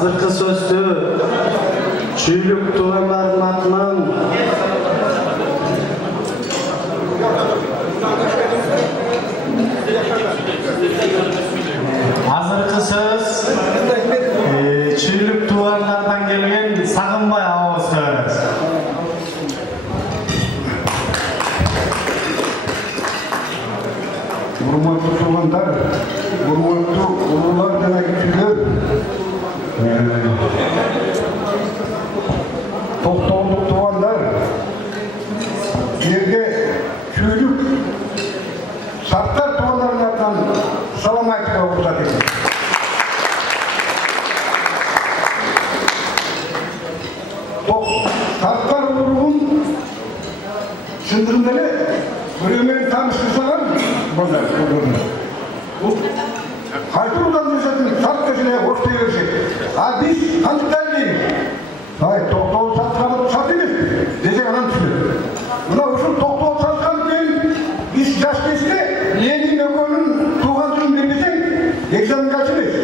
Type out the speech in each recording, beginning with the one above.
Azırkı sözlü çüylük tuğanların atынан azırkı söz çüylük tuğanlardan gelgen Sağınbay Ağabey söz. Hurmatlı tuğanlar, hurmatlı ulular demek tüyler. Toktoluk tuğanlar, yerge tüylük, sartlar tuğanlarından salam aytıp okutak edin. Sartlar uluğun sındırımları bölümleri tanıştırsalar bunlar. Hayır buradan düşünün, sart köşeye hoş diyorsun. Ha biz kanıtlar değiliz. Hayır, toktol satkanı satılır. Diyecek adam düşünür. Buna usul toktol satkanı değil, biz yaş geçti, Lenin Öko'nun tuğancının bilmesen, eksen kaçırız.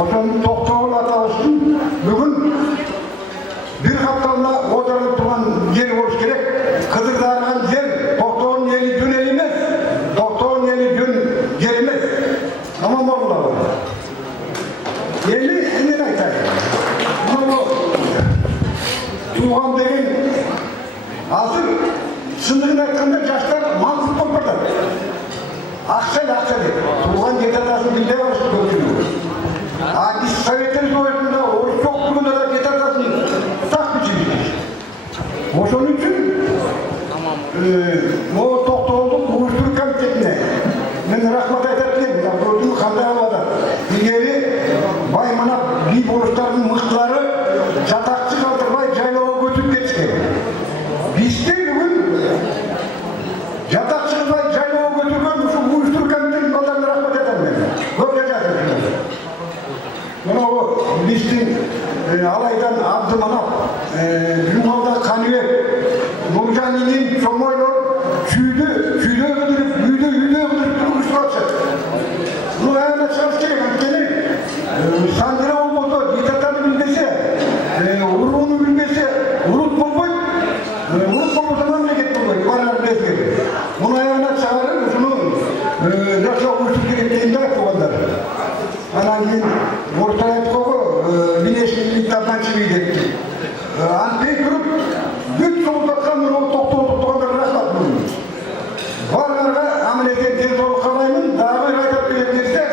O zaman toktol atasın, bugün bir haftalığına odanın tuğan yeri olmuş gerek, Kızıldağ'ın yer, toktolun yeri gün elimez, toktolun yeri gün gelmez. Ama vallahi var. Yerli eline aytay. Ama tuğan deyin, hazır sınırın hakkında yaşlar mantık topladı. Akçayla dedi. Tuğan yeterlasın bilde var işte götürüyor. Biz Sovyetler boyutunda o çok bugün da yeterlasın tak biçilmiş. Onun için o toktoluk uyuşturucu komitetine ben rahmet ederken gördüğüm kanday almadı. İleri baymana bir borçların mıhtıları yatakçı kaldırmay caylağa götürüp geçti. Bizde bugün yatakçı kaldırmay caylağa götürüp şu uyuşturucu komitetin kadarını rahmet ederim. Böyle zaten. Buna o bizden alaydan Abdümanap, Cumhurda Kanüye, Nurcani'nin çomoyla çüydü öldürüp, yüydü öldürüp durmuşlarsa. Bunu ayağına çalışacak hakkeni, sandıra olmadı, yitatanı bilmese, uruğunu bilmese, urut bulmayı, urut bulmadan memleket bulmayı, bana bilmesi. Bunu ayağına çağırır, şunu yaşa uçtuk gerektiğinde kovanlar. Anayın ortaya koku, bileşkiliklerden çiviydi. Antey kurup, güç soğuklardan o toktoluklardan rastlat bulunmuş. Varlarga ameliyat deniz olup kalayımın, daha bir ayda belirtirse,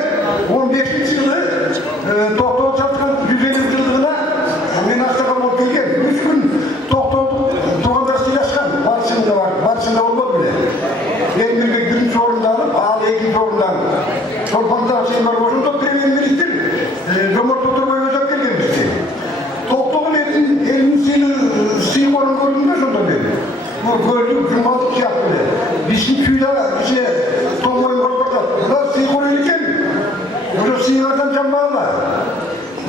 15. yılı toktoluk satkan 150 yıllığına ben hasta olup gelgen. 3 gün toktoluk tuğanlar silaşkan, barışında var, barışında olmadı bile. Ben bir gün sorunda alıp, ağlı ekin sorunda alıp. Sorpanda şey var, boşunda premier minister, Cumhurbaşkanı Oturmayı özep gelmişti. Toktoluk elin sıyımarın görünmüyor şunda beri. Bu gördük, Cumhurbaşkanı şey yaptı bile. Bizim köyde Tolmay'ın korkaklar. Bunlar sıyıkor eliken, burada sıyıkardan can bağlar.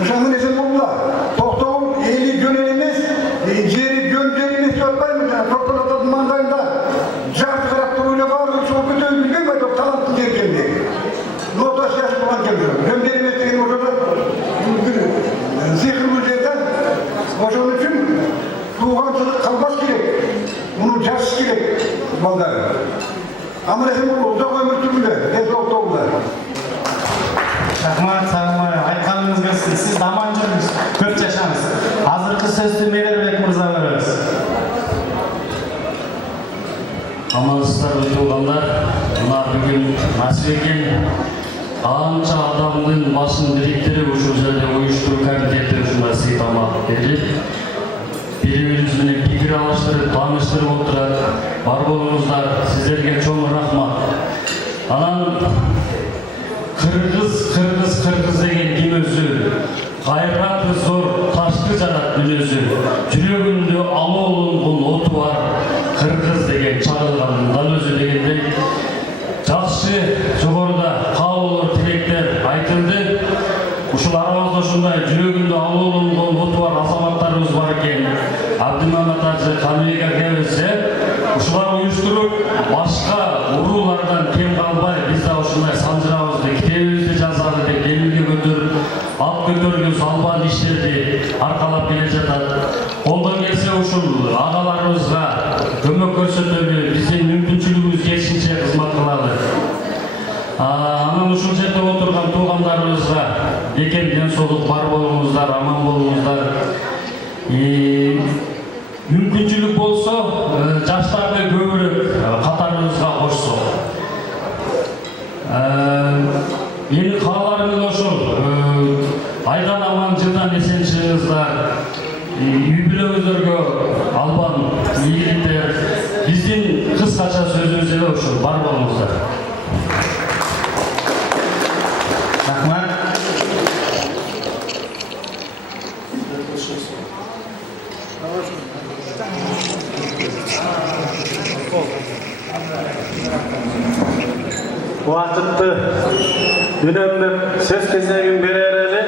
Nişanlı nesil buldular. Toktoluk eli gönelimiz, ciğeri gönderimiz yapar mı? Toktoluk adamın mandayında. Cart karaktırıyla bağlı, çok kötü bilmem mi? Talantlı gerçekten. Notaş yaşlıman geliyor. Gönderim ettiğin orada zikr müzeyden onun için tuğancılık kalmaz gerek. Bunu caz gerek. Vallahi. Ama resim bu uzak ömür türlüler. Ne zor doğrular. Rahmat Sağınbay, aytkanınız gelsin. Siz damancınız, köp yaşanız. Hazırkı sözlü Melerbek Mırzalarız. Amansızlar tuğanlar, bunlar bugün nasip eken anca adamın basın direktörü uşul жерде uyuşturucu komiteti ушундай сыйпамак берип, бири-бирибиз менен пикир алыштырып, тааныштырып отурат. Бар болуңуздар, сиздерге чоң рахмат. Анан кыргыз деген мүнөзү, кайраты зор, ташкы жарат мүнөзү, жүрөгүндө алоолонгон оту бар кыргыз деген чагылгандан өзү дегендей жакшы жогоруда каалоолор, тилектер айтылды. Ушул арабызда ушундай жүрөгүндө алоолонгон оту бар азаматтарыбыз бар экен. Абдымамат ажы, Каныбек акебиз, ушулар уюштуруп, башка уруулардан кем калбай, биз да ушундай санжырабызды, китебибизди жазалы деп элге көтөрүп алып көтөргөн салбан иштерди аркалап келе жатат. Колдон келсе ушул агаларыбызга көмөк көрсөтөлү, биздин мүмкүнчүлүгүбүз жетишинче кызмат кылалы. Анан ушул жерде отурган туугандарыбызга бекем ден соолук бар болуңуздар, аман болуңуздар. Мүмкүнчүлүк болсо, жаштарды көбүрөөк катарыбызга кошсок. Менин кааларым ошол. Айдан аман, жылдан эсен чыгыңыздар. Үй бүлөңүздөргө албан ийгиликтер. Биздин кыскача сөзүбүз эле ушул, бар болуңуздар. Рахмат. Уақытты үнемдеп сөз кезегин берер эле.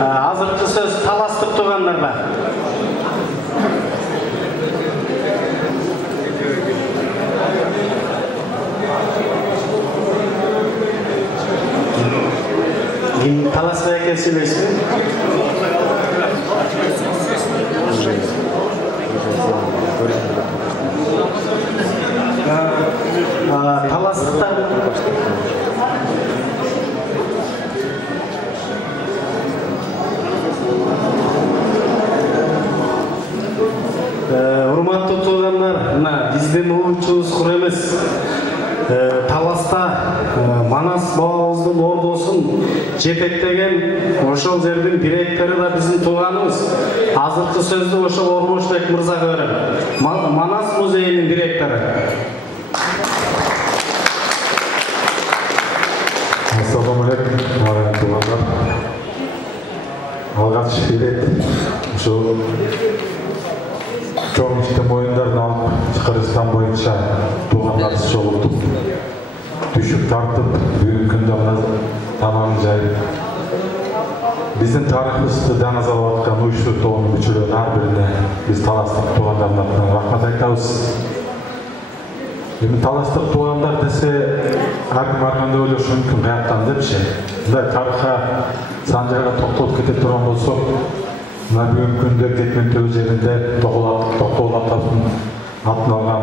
Азыркы сөз таластык туугандарга. Таласбай экен сүйлөшсүн. Таластыктар урматтуу туугандар, мына биздин уучубуз кур эмес. Таласта Манас бабабыздын ордосун жетектеген ошол жердин директору да биздин тууганыбыз. Азыркы сөздү ошол Ормошбек мырзага берем. Манас музейинин директору. Ассаламу алейкум, ағайын туугандар. Алгач ирет ушу чоң иштин моюндарын алып Кыргызстан боюнча туугандарыбыз жолуктук. Түшүк тартып, бүгүнкү күндө тамам жайып. Биздин тарыхыбызды даңазалап аткан уюштурук тобунун мүчөлөрүнүн ар бирине биз таластык туугандарына рахмат айтабыз. Эми таластык туугандар десе, ар ким ар кандай ойлошу мүмкүн, каяктан депчи. Мындай тарыхка санжайга токтолуп кете турган болсок, мына бүгүнкү күндө Кетмен төбө жеринде Токтогул атасынын атын алган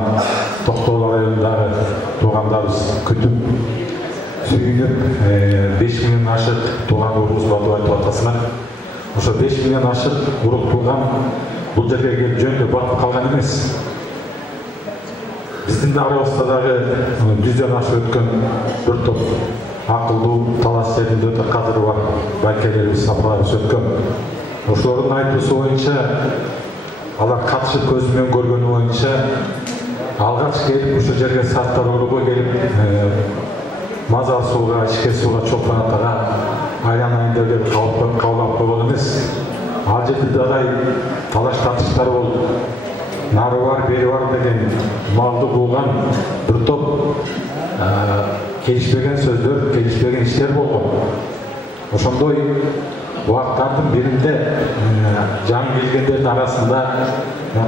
Токтогул районундагы туугандарыбыз күтүп, сүйүнүп 5 миңден ашык тууган урубуз бар деп айтып атасыңар. Ошо 5 миңден ашык урук тууган бул жерге келип жөндөп батып калган эмес. Биздин арабызда дагы 100дөн ашып өткөн бир топ акылдуу талас жеринде өтө кадыры бар байкелерибиз, апаларыбыз өткөн. Ошолордун айтуусу боюнча, алар катышып көзү менен көргөнү боюнча, алгач келип ушул жерге сарттар уругу келип мазар сууга, ичке сууга, чолпон атага айланайын деп кабыл койгон эмес. Ал жерде дагы талаш тартыштар болуп, нары бар, бери бар деген малды кууган бир топ келишпеген сөздөр, келишпеген иштер болгон. Ошондой убакыттардын биринде жаңы келгендердин арасында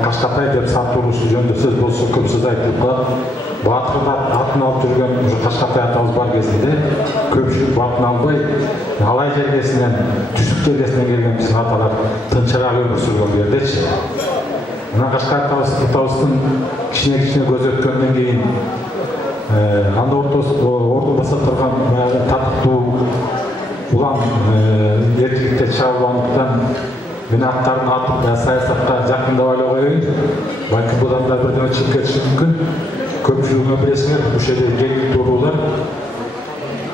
Кашкатай деп сатууруусу жөнүндө сөз болсо көп сөз айтылып калат. Батырдын атын алып жүргөн ушу Кашкатай атабыз бар кезинде көпчүлүк атын албай, алай жергесинен, түшүк жергесинен келген биздин аталар тынчыраак өмүр сүргөн бу жердечи. Мына Кашкатай атабыздын кичине көз өткөндөн кийин анда ордубаса турган татыктуу улам эркекке чабуулгандыктан мен аттарын атып саясатка жакындап эле коеюн. Балким будан да бирдеме чыгып кетиши мүмкүн. Көпчүлүгүңөр билесиңер, бул жерде жеңил туурулар.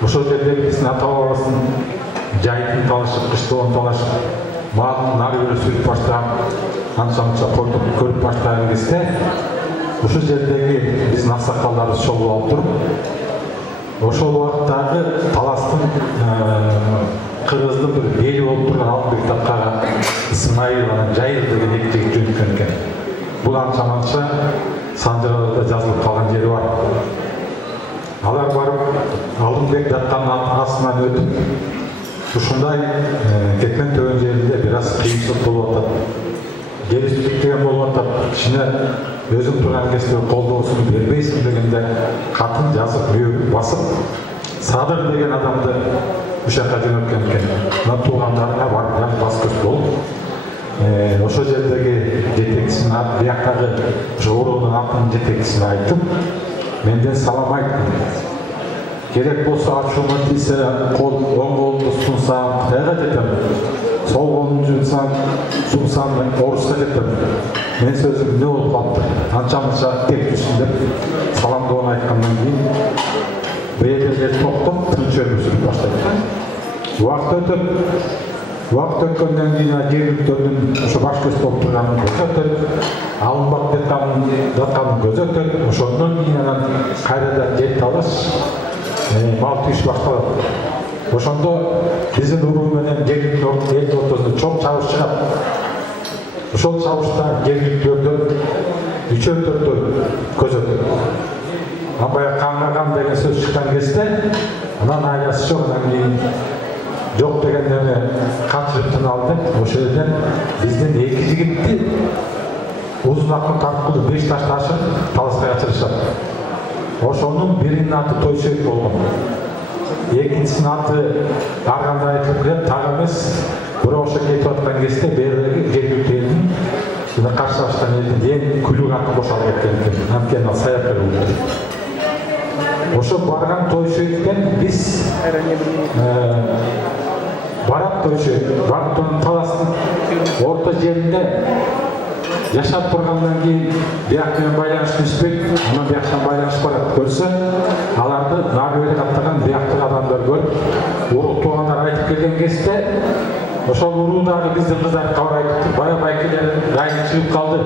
Ошол жерде биздин ата бабабыздын жайытын талашып, кыштоон талашып, малын нары бери сүрүп баштаган, анча-мынча көрүп баштаган кезде ушул жердеги биздин аксакалдарыбыз чогулуп алып туруп, ошол убакыттагы таластын Кыргыздын бир бели болуп турган Алтынбек Тапкага Исмаил анан Жайыл деген эки жигит жөнөткөн экен. Бул анча-мынча санжыраларда жазылып калган жери бар. Алар барып Алтынбек жатканын астынан өтүп, ушундай Кетмен төбөн жеринде бир аз кыйынчылык болуп атат. Келиштик деген болуп атат. Кичине өзүң турган кезде колдоосуну бербейсиң дегенде катын жазып, мөөрүп басып, Садыр деген адамды жака жөнөткөн экен. Мына туугандарына барып бас көз болуп, ошол жердеги жетекчисин бияктагы жоорунун атын жетекчисине айтып, менден салам айттым. Керек болсо ачуума тийсе, оң колумду сунсам Кытайга жетем. Сол колумду сунсам Орусга жетем. Мен сөзүм эмне болуп калды? Анча-мынча тек жүрсүн деп саламдоон айткандан кийин бирге токтоп тынчөөнү сүрүп баштайт. Убакыт өткөндөн кийин жергиликтөрдүн ошо баш көз болуп турганын көрсөтөт, алынбак жатканын көрсөтөт. Ошондон кийин анан кайрадан жер талаш, мал тийиш башталат. Ошондо биздин уруу менен жергиликтүү эл ортосунда чоң чабыш чыгат. Ошол чабышта жергиликтүүлөрдөн үчөө-төртөө көзөтөт. Баягы каңгаган деген сөз чыккан кезде анан айласы жок, анан кийин жок дегендерне качырып алды. Ошол жерден биздин эки жигитти узун акын тарткылуу 5 таш ташып таласка качырышат. Ошонун биринин аты Тойшек болгон. Экинчисинин аты ар кандай айтылып келет, так эмес. Бирок ошо кетип аткан кезде бердеги жергиликтүү элдин каршылашкан элдин эң күлүк аты кошулуп кеткен экен. Анткени ал Саяпбек болот. Ошо барган Тойшектен биз барат Тойшек, Бартон таластын орто жеринде жашап тургандан кийин бияк менен байланыш түзбөйт, анан бияктан байланыш барат. Көрсө, аларды нары бери каттаган бияктык адамдар көрүп, уруу туугандар айтып келген кезде, ошол уруудагы биздин кыздар кабар айтып, баягы байкелер райына чыгып калды.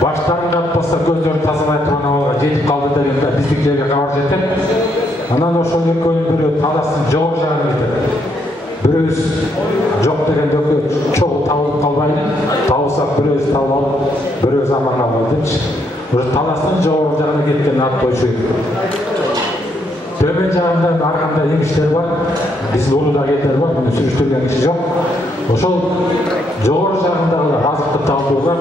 Баштарын катпаса көздөрүн тазалай турган абалга жетип калды дегенде биздикилерге кабар жетет. Анан ошол экөөнүн бирөө таластын жогору жагына кетет. Бирөөбүз жок дегенде чогуу табылып калбайлы, табылсак бирөөбүз табып алып, бирөөбүз аман алалы депчи. Ошо таластын жогору жагына кеткен ат Тойшек. Төмөн жагында ар кандай эмиштер бар, биздин урууда элдер бар, муну сүрүштүргөн киши жок. Ошол жогору жагындагы азыкты табууга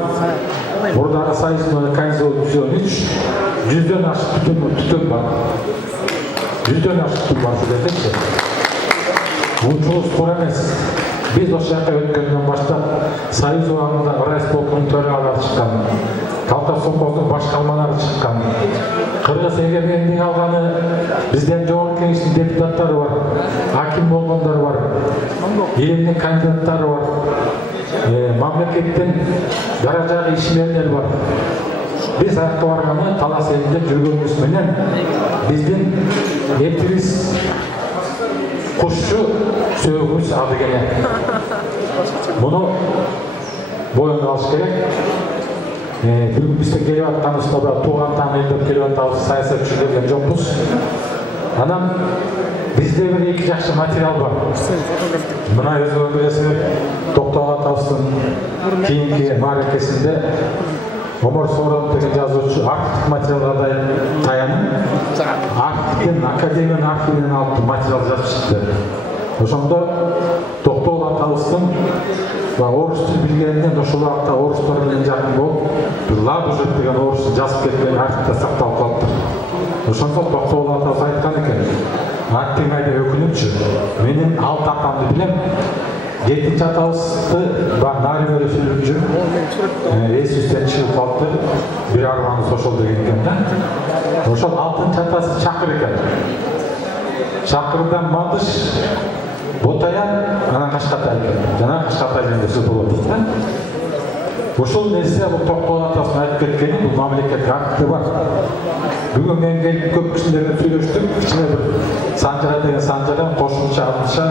мурдагы союздун организациялык 100дөн ашык түтүн бар. 100дөн ашык түтүн бар десекчи. Учубуз кур эмес. Биз ошол жака өткөндөн баштап союз урамында райисполкомдун төрагалары чыккан, Калкар совхоздун баш калмалары чыккан, Кыргыз эгемендиги алганы бизден жогорку кеңештин депутаттары бар, аким болгондор бар, элимдин кандидаттары бар, мамлекеттин даражагы ишмерлер бар. Биз аяққа барганы талас элинде жүргөнүбүз менен биздин этибиз кушчу сөөгүбүз адыгене. Муну боюнга алыш керек. Бүгүн бизде келип атканыбызда тууган таан элдеп келип атабыз, саясатчы деген жокпуз. Анан бизде бир эки жакшы материал бар. Мына өзүңөр билесиңер, Токтогул атабыздын кийинки мааракесинде Омар Сорон деген жазуучу архивдик материалга таянып, архивден академиянын архивинен алып материал жазып чыкты. Ошондо Токтогул атабыздын орус тил билгенинен ошол убакта орустар менен жакын болуп, Ладужев деген орус жазып кеткен архивде сакталып калыптыр. Ошондо Токтогул атабыз айткан экен, аттың айда өкүнүпчү, менин 6 атамды билем, 7-чи атабызды нары бери сүрүп жүрүп, эсибизден чыгып калды, бир арманыбыз ошол деген экен да. Ошол 6-чы атасы Чакыр экен. Чакырдан Мадыш, Ботаян, анан Кашкатай экен. Жана Кашкатай деген сөз болот дейт да. Ошол нерсе бул Токтогул атасынын айтып кеткени, бул мамлекет архивде бар. Бүгүн мен келип көп кишилерге сүйлөштүк, кичине бир Санжара деген Санжадан кошумча алынша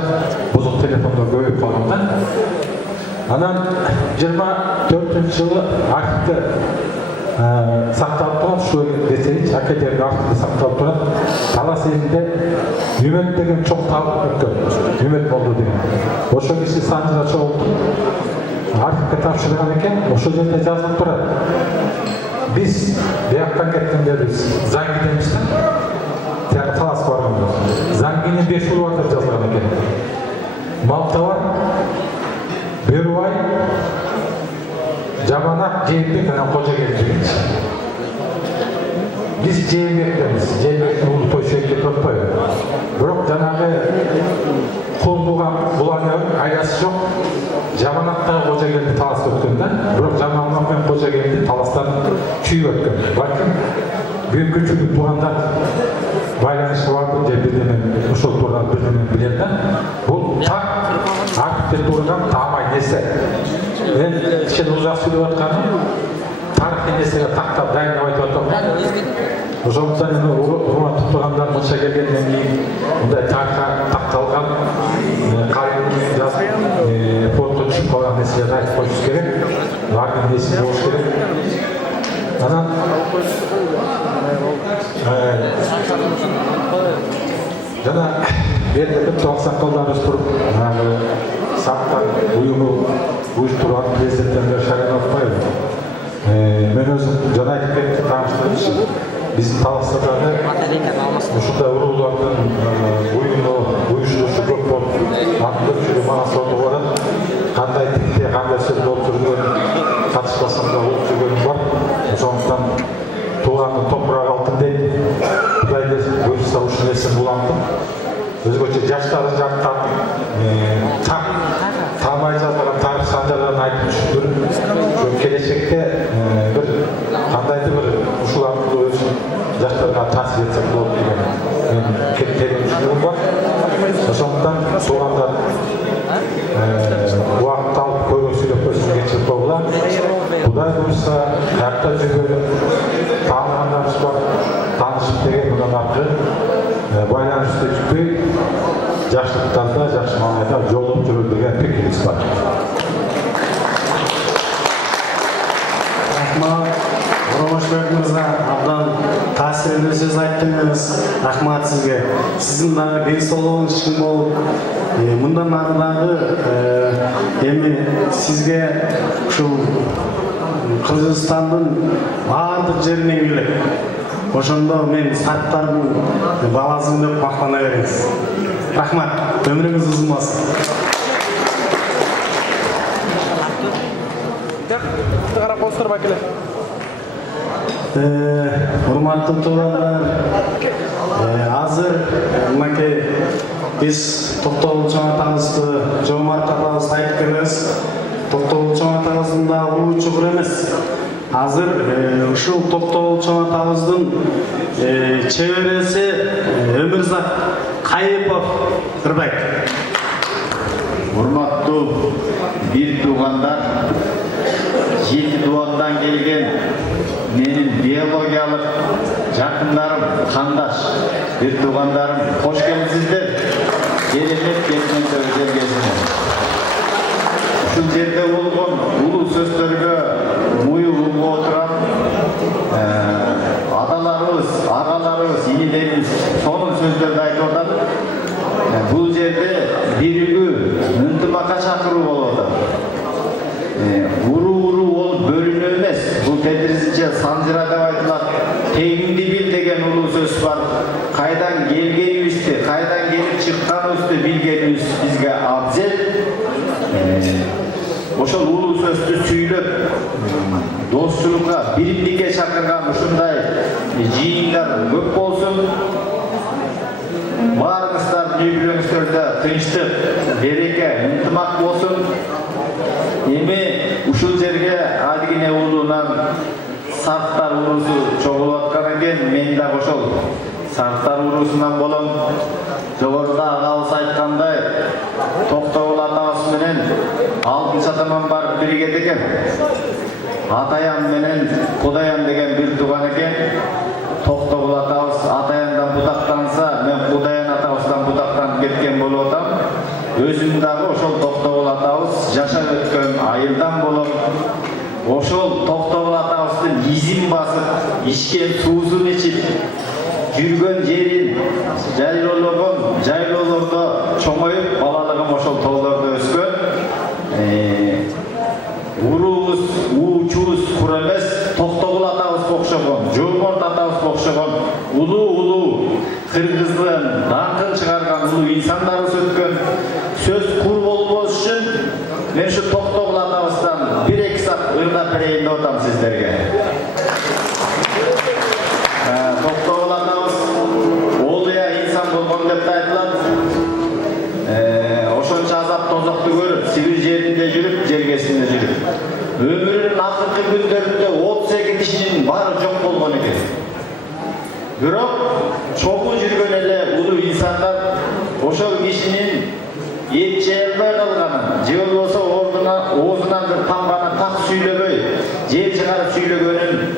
бузук телефондор көбөйүп калган да. Анан 24-жылы архивде сакталып турат, ушу десеңичи академия архивде сакталып турат. Талас элинде Үмөт деген чоң табыт өткөн, Үмөт болду деген. Ошол киши Санжара чогултуп архивге тапшырган экен, ошол жерде жазылып турат. Биз бияктан кеткендербиз, Заңгиденбиз да. Тияка талас барганбыз. Заңгинин 5 уулу атып жазылган экен. Малтабар, Берубай, Жаманак, Жээнбек, анан Кожогел дегенчи. Биз Жээнбектенбиз. Жээнбектин уулу Тойшек деп атпайбы? Бирок жанагы Кулмуган булаңның айгасы жок. Жаманаттагы Кожакелди талас өткөн да. Бирок Жаманат менен Кожакелди таластан күйүп өткөн. Балким бүгүнкү күндү туугандар байланышы бардыр же бирдеме ошол турган бирдеме билет да. Бул так архитектурадан таамай нерсе. Мен кичине узак сүйлөп атканым тарыхый нерсеге тактап дайындап айтып атам. Ошондуктан урматтуу туугандар мынча келгенден кийин мындай тарыхка такталган кайрылуу жазып фото түшүп калган нерселерди айтып коюш керек. Баардык нерсе болуш керек. Анан жана берде бүт аксакалдарыбыз туруп сактан уюму уюштурган президенттер Шарин Атбаев мен өзүм жана айтып кеттим тааныштырып үчүн биздин таластардагы ушундай уруулардын уюму уюштурушу көп болуп анын көпчүлүгү мага сотуп барат. Кандай тикте кандай сөз болуп жүргөн катышпасам да болуп жүргөнүм бар. Ошондуктан туугандын топурагы алтын дейт. Кудай буюрса ушул нерсени улантып өзгөчө жаштарды жактап таамай жазылган тарых санжарларын айтып түшүндүрүп келечекте бир кандайдыр бир ушул аркылуу өзүн жаштарга таасир этсек болот деген терең түшүнүгүм бар. Ошондуктан туугандар убакыт алып көбүрөөк сүйлөп койсун кечирип койгула. Кудай буюрса каякта жүргөн тааныгандарыбыз бар, таанышып деген мындан аркы байланышты үзбөй жакшылыктарда жакшы маанайда жолуп жүрө деген пикирибиз бар. Рахмат. Оромошбек мырза, абдан таасирлүү сөз айттыңыз. Рахмат сизге. Сиздин дагы ден соолугуңуз чың болуп, мындан ары дагы эми сизге ушул Кыргызстандын баардык жеринен келет. Ошондо мен старттардын баласын деп мактана бериңиз. Рахмат. Өмүрүңүз узун болсун. Карап болсор бакеле. Урматтуу туугандар, азыр мынакей биз Токтогул чоң атабызды, Жомарт атабызды айтып келебиз. Токтогул чоң атабыздын да улуу чугур эмес. Азыр ушул Токтогул чоң атабыздын чебереси Өмүрзак Кайыпов Ырбек. Урматтуу бир туугандар, 7 туугандан келген менин биологиялык жакындарым, кандаш бир туугандарым, кош келипсиздер. Керемет келгенде өзгергесине. Ушул жерде болгон улуу сөздөргө муюп отурам. Аталарыбыз, агаларыбыз, инилерибиз сонун сөздөрдү айтып атат. Бул жерде биригүү, ынтымакка чакыруу болуп атат. Уруу болуп бөлүнүү эмес. Бул тетирисинче санжыра деп айтылат. Тегиңди бил деген улуу сөз бар. Кайдан келгенибизди, кайдан келип чыкканыбызды билгенибиз бизге абзел. Ошол улуу сөздү сүйлөп, достчулукка, биримдикке чакырган ушундай жыйындар көп болсун. Баарыңыздар үй-бүлөңүздөрдө тынчтык, береке, ынтымак болсун. Эми ушул жерге адигине улуунан сарттар уруусу чогулуп аткан экен, мен дагы ошол сарттар уруусунан болом. Жогоруда агабыз айткандай, Токтогул атабыз менен алтынчы атаман барып биригет экен. Атаян менен Кудаян деген бир тууган экен. Токтогул атабыз Атаяндан бутактанса, мен Кудаян атабыздан бутактанып кеткен болуп атам. Өзүм дагы ошол Токтогул атабыз жашап өткөн айылдан болом. Ошол Токтогул атабыздын изин басып, ичкен суусун ичип, жүргөн жерин жайлоологон жайлоолордо чоңоюп, балалыгым ошол тоолордо өскөн. Уруубуз, уучубуз кур эмес, Токтогул атабызга окшогон, Жомарт атабызга окшогон улуу Кыргыздын даңкын чыгарган улуу инсандарыбыз өткөн. Сөз кур болбош үчүн мен ушу Токтогул атабыздан бир-эки сак ырдап берейин деп атам сиздерге. Токтогул атабыз олуя инсан болгон деп жерinde жүрүп, жергесинде жүрүп. Ömrünün akırkı günlerinde 32 kişinin var çok bolğan eкен. Bирок чогуу жүргөн эле улуу инсандар ошол кишинин эт жей албай калганын, же болбосо оозунан бир тамганы так сүйлөбөй, же чыгарып сүйлөгөнүн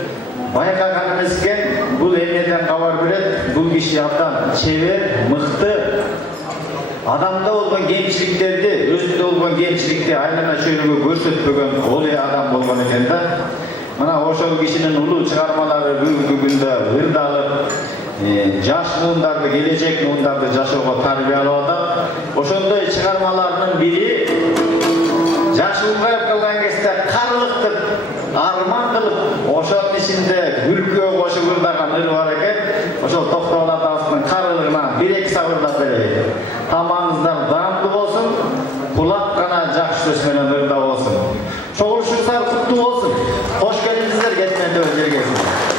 байкаган эмес экен. Бул эмнеден кабар берет? Бул киши абдан чебер, мыкты, адамда болгон кемчиликтерди, өзүндө болгон кемчиликти айлана чөйрөгө көрсөтпөгөн ол адам болгон экен да. Мына ошол кишинин улуу чыгармалары бүгүнкү күндө ырдалып, жаш муундарды, келечек муундарды жашоого тарбиялап атат. Ошондой чыгармалардын бири жаш улгайып калган кезде карлыктып, арман кылып, ошонун ичинде күлкүгө кошуп ырдаган ыр бар экен. Ошол Токтогул атабыздын карылыгынан 1-2 сабырдап берейин. Тамаңыздар даамдуу болсун, кулак гана жакшы сөз менен ырдап болсун. Чогулушуңуздар куттуу болсун. Хош келиңиздер кетмендөө жергесине.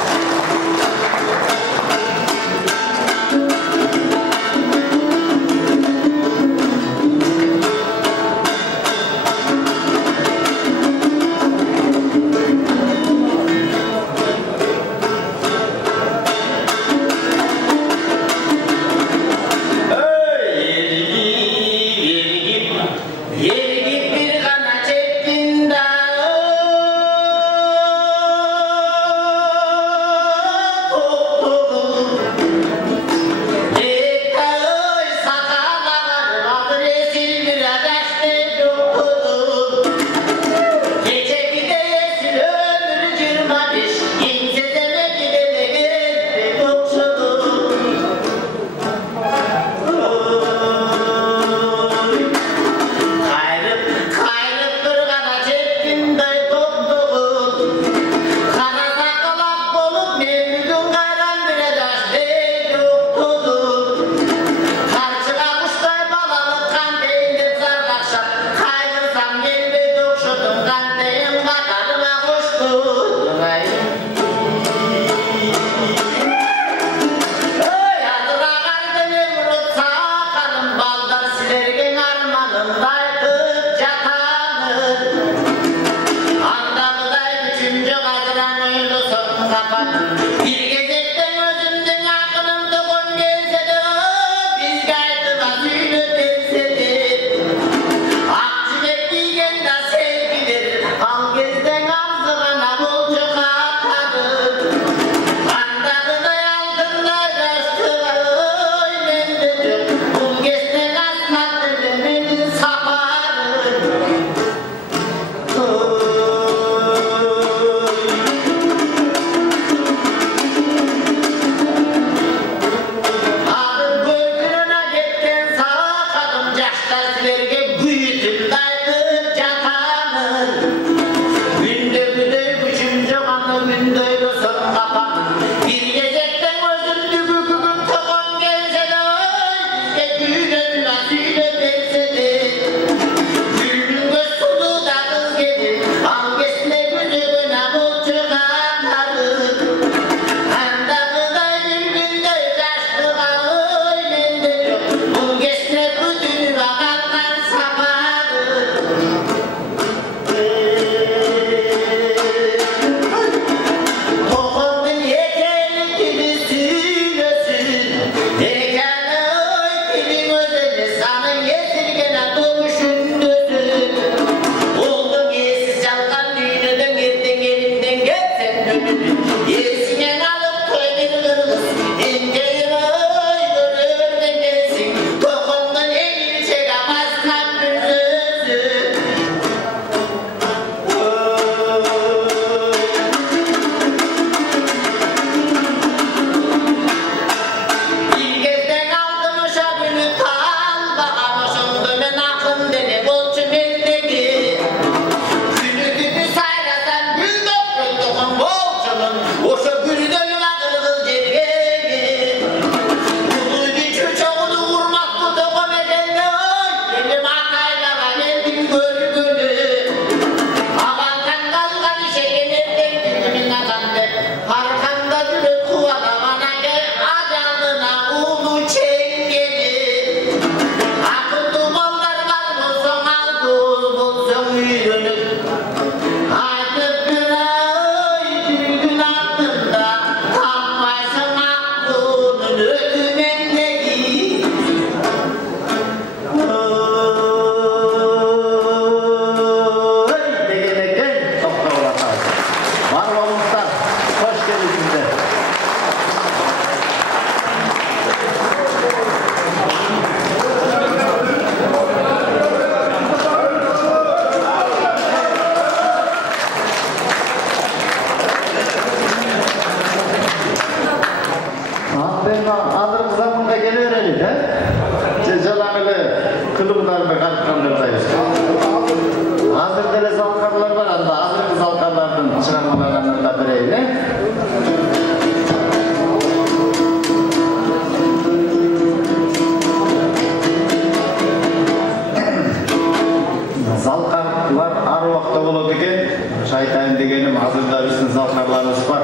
чыгармалар ар убакта болот экен. Шайтайын дегеним азырда биздин залкарларыбыз бар.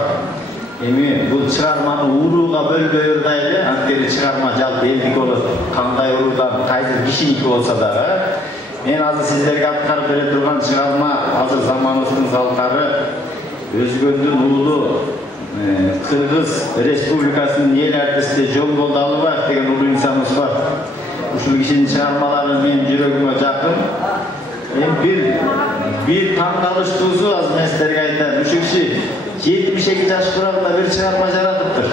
Эми бул чыгарманы урууга бөлбөй ырдайлы, анткени чыгарма жалпы элдик болот. Кандай уруудан кайсы кишиники болсо дагы. Мен азыр сиздерге аткарып бере турган чыгарма азыр заманыбыздын залкары өзгөндүн уулу Кыргыз Республикасынын эл артисти Жолбол Далыбаев деген улуу инсаныбыз бар. Ушул кишинин чыгармалары менин жүрөгүмө жакын. Bir таңдалыштуусу аз мен сиздерге айтайын. Ушул киши 72 жаш курамында бир чыгарма жаратыптыр.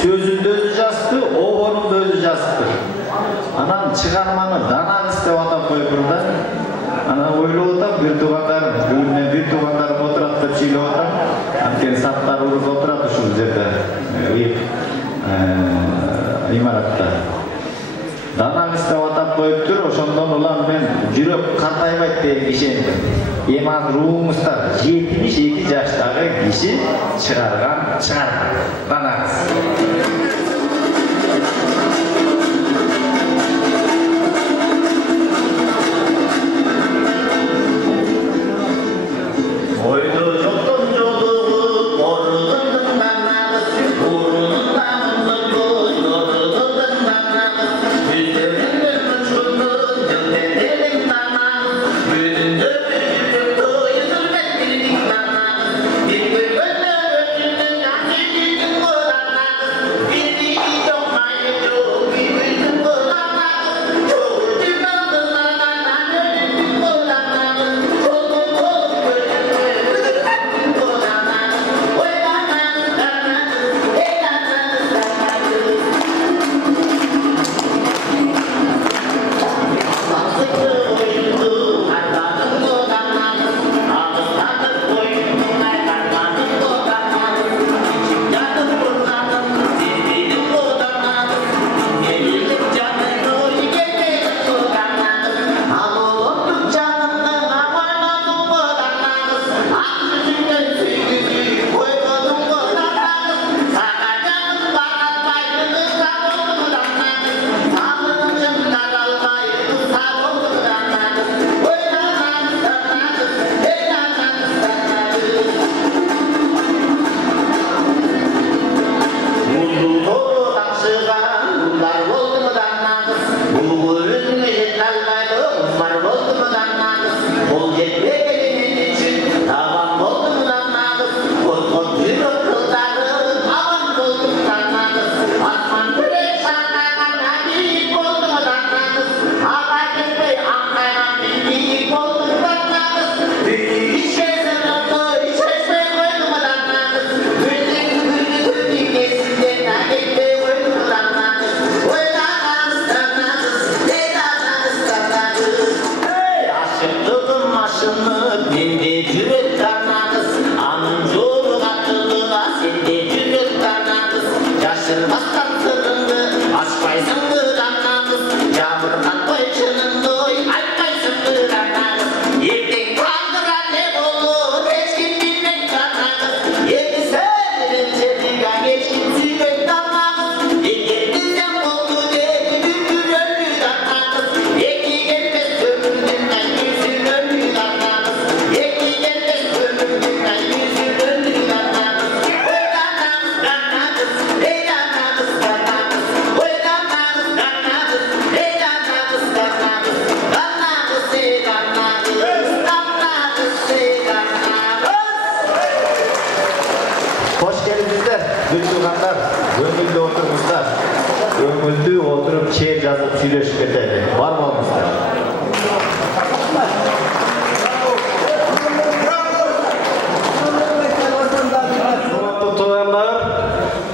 Сөзүн да өзү жазды, обонун да өзү жазды. Анан чыгарманы Данагыс деп атап коюптур да. Анан ойлоп атам, бир туугандарым отурат деп сүйлөп атам. Анткени саттар уруп отурат ушул жерде. Имаратта. Данагыс деп атап коюптур, ошондон улам мен жүрөк картайбайт деген ишендим. Эми азыр угуңуздар 72 жаштагы киши чыгарган чыгарма. Данагыс. şiir yazıp söyleşip ketedi. Var mı olmuşlar?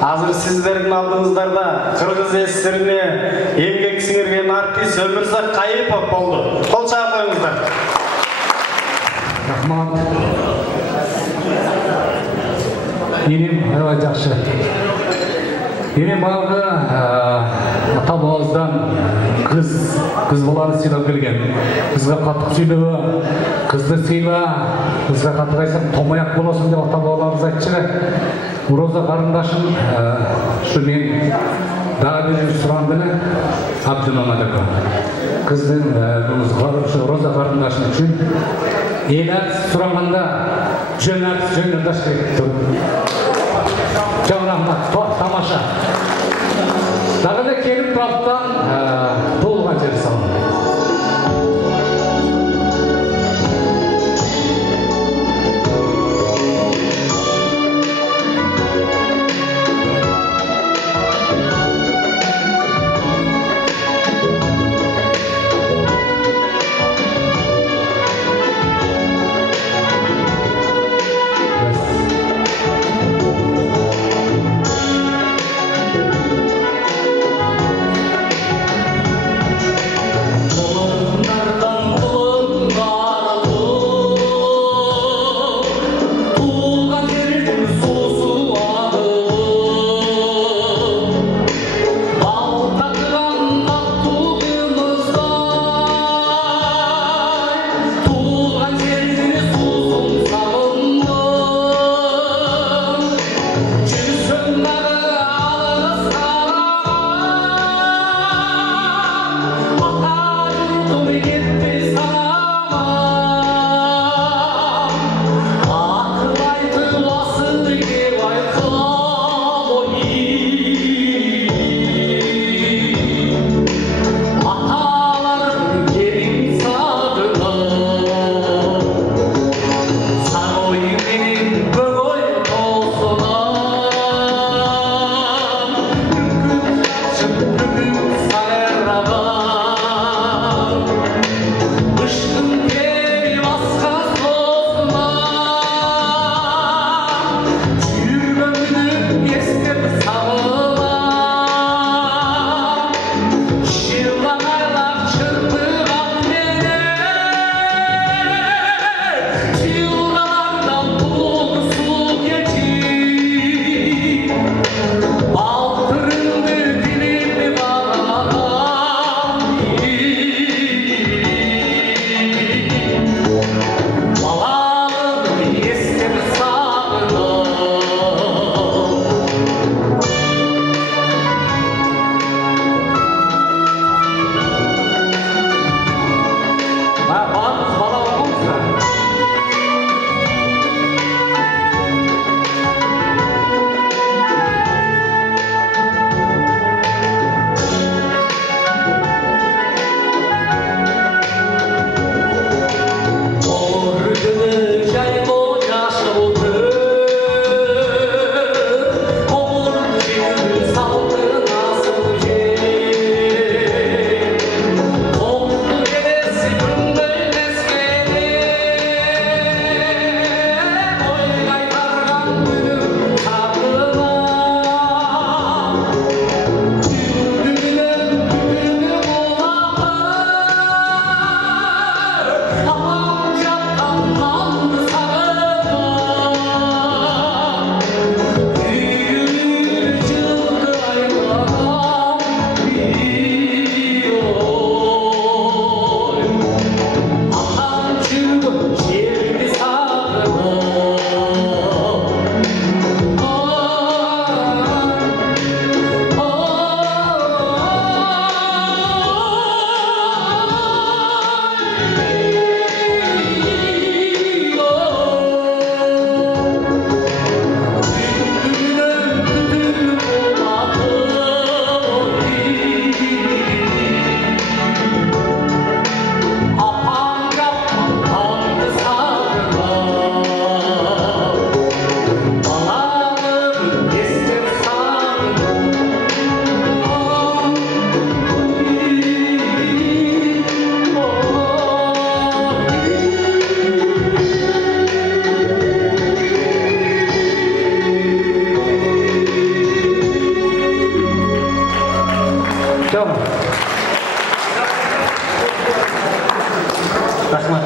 Hazır sizlerin aldığınızlarda Kırgız eslerine emgek singirgen artist Ömürзак Кайыпов oldu. Kol çağa koyunuzlar. Rahmat. Benim жақсы. Benim bağlı ata boğazdan kız balаны сыйлап келген. Kızға қатық сөйлеуі, қызды сыйла, қызға қатық айтсаң томаяқ боласың деп ата бабаларымыз айтшы. Роза қарындашым, şu мен daha bir sürandığını Abdülhamid'e кыздын роза карындашым үчүн эл ат сураганда жөн ат жөнөдаш керек туруп чоң рахмат, тамаша. Дагы да келип бактан толган жер салын.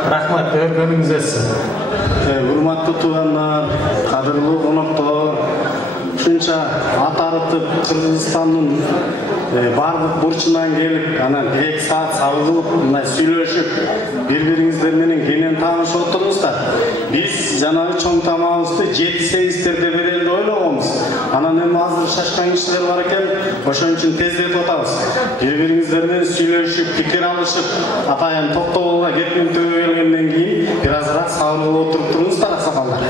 Рахмат, өргөнүңүз эсин. Урматтуу туугандар, кадырлуу коноктор, ушунча ат арытып Кыргызстандын бардык бурчунан келип, анан 1 саат сабыр кылып, мындай сүйлөшүп, бири-бириңиздер менен кенен таанышып отуруңуздар. Biz жанагы чоң тамагыбызды 7-8 берели деп ойлогонбуз. Анан эми азыр шашкан кишилер бар экен, ошон үчүн тездетип атабыз. Бири-бириңиздер менен сүйлөшүп, пикир алышып, атайын токтогулга кеткен түбү келгенден кийин бир азыраак сабыр болуп туруп туруңуздар аксакалдар.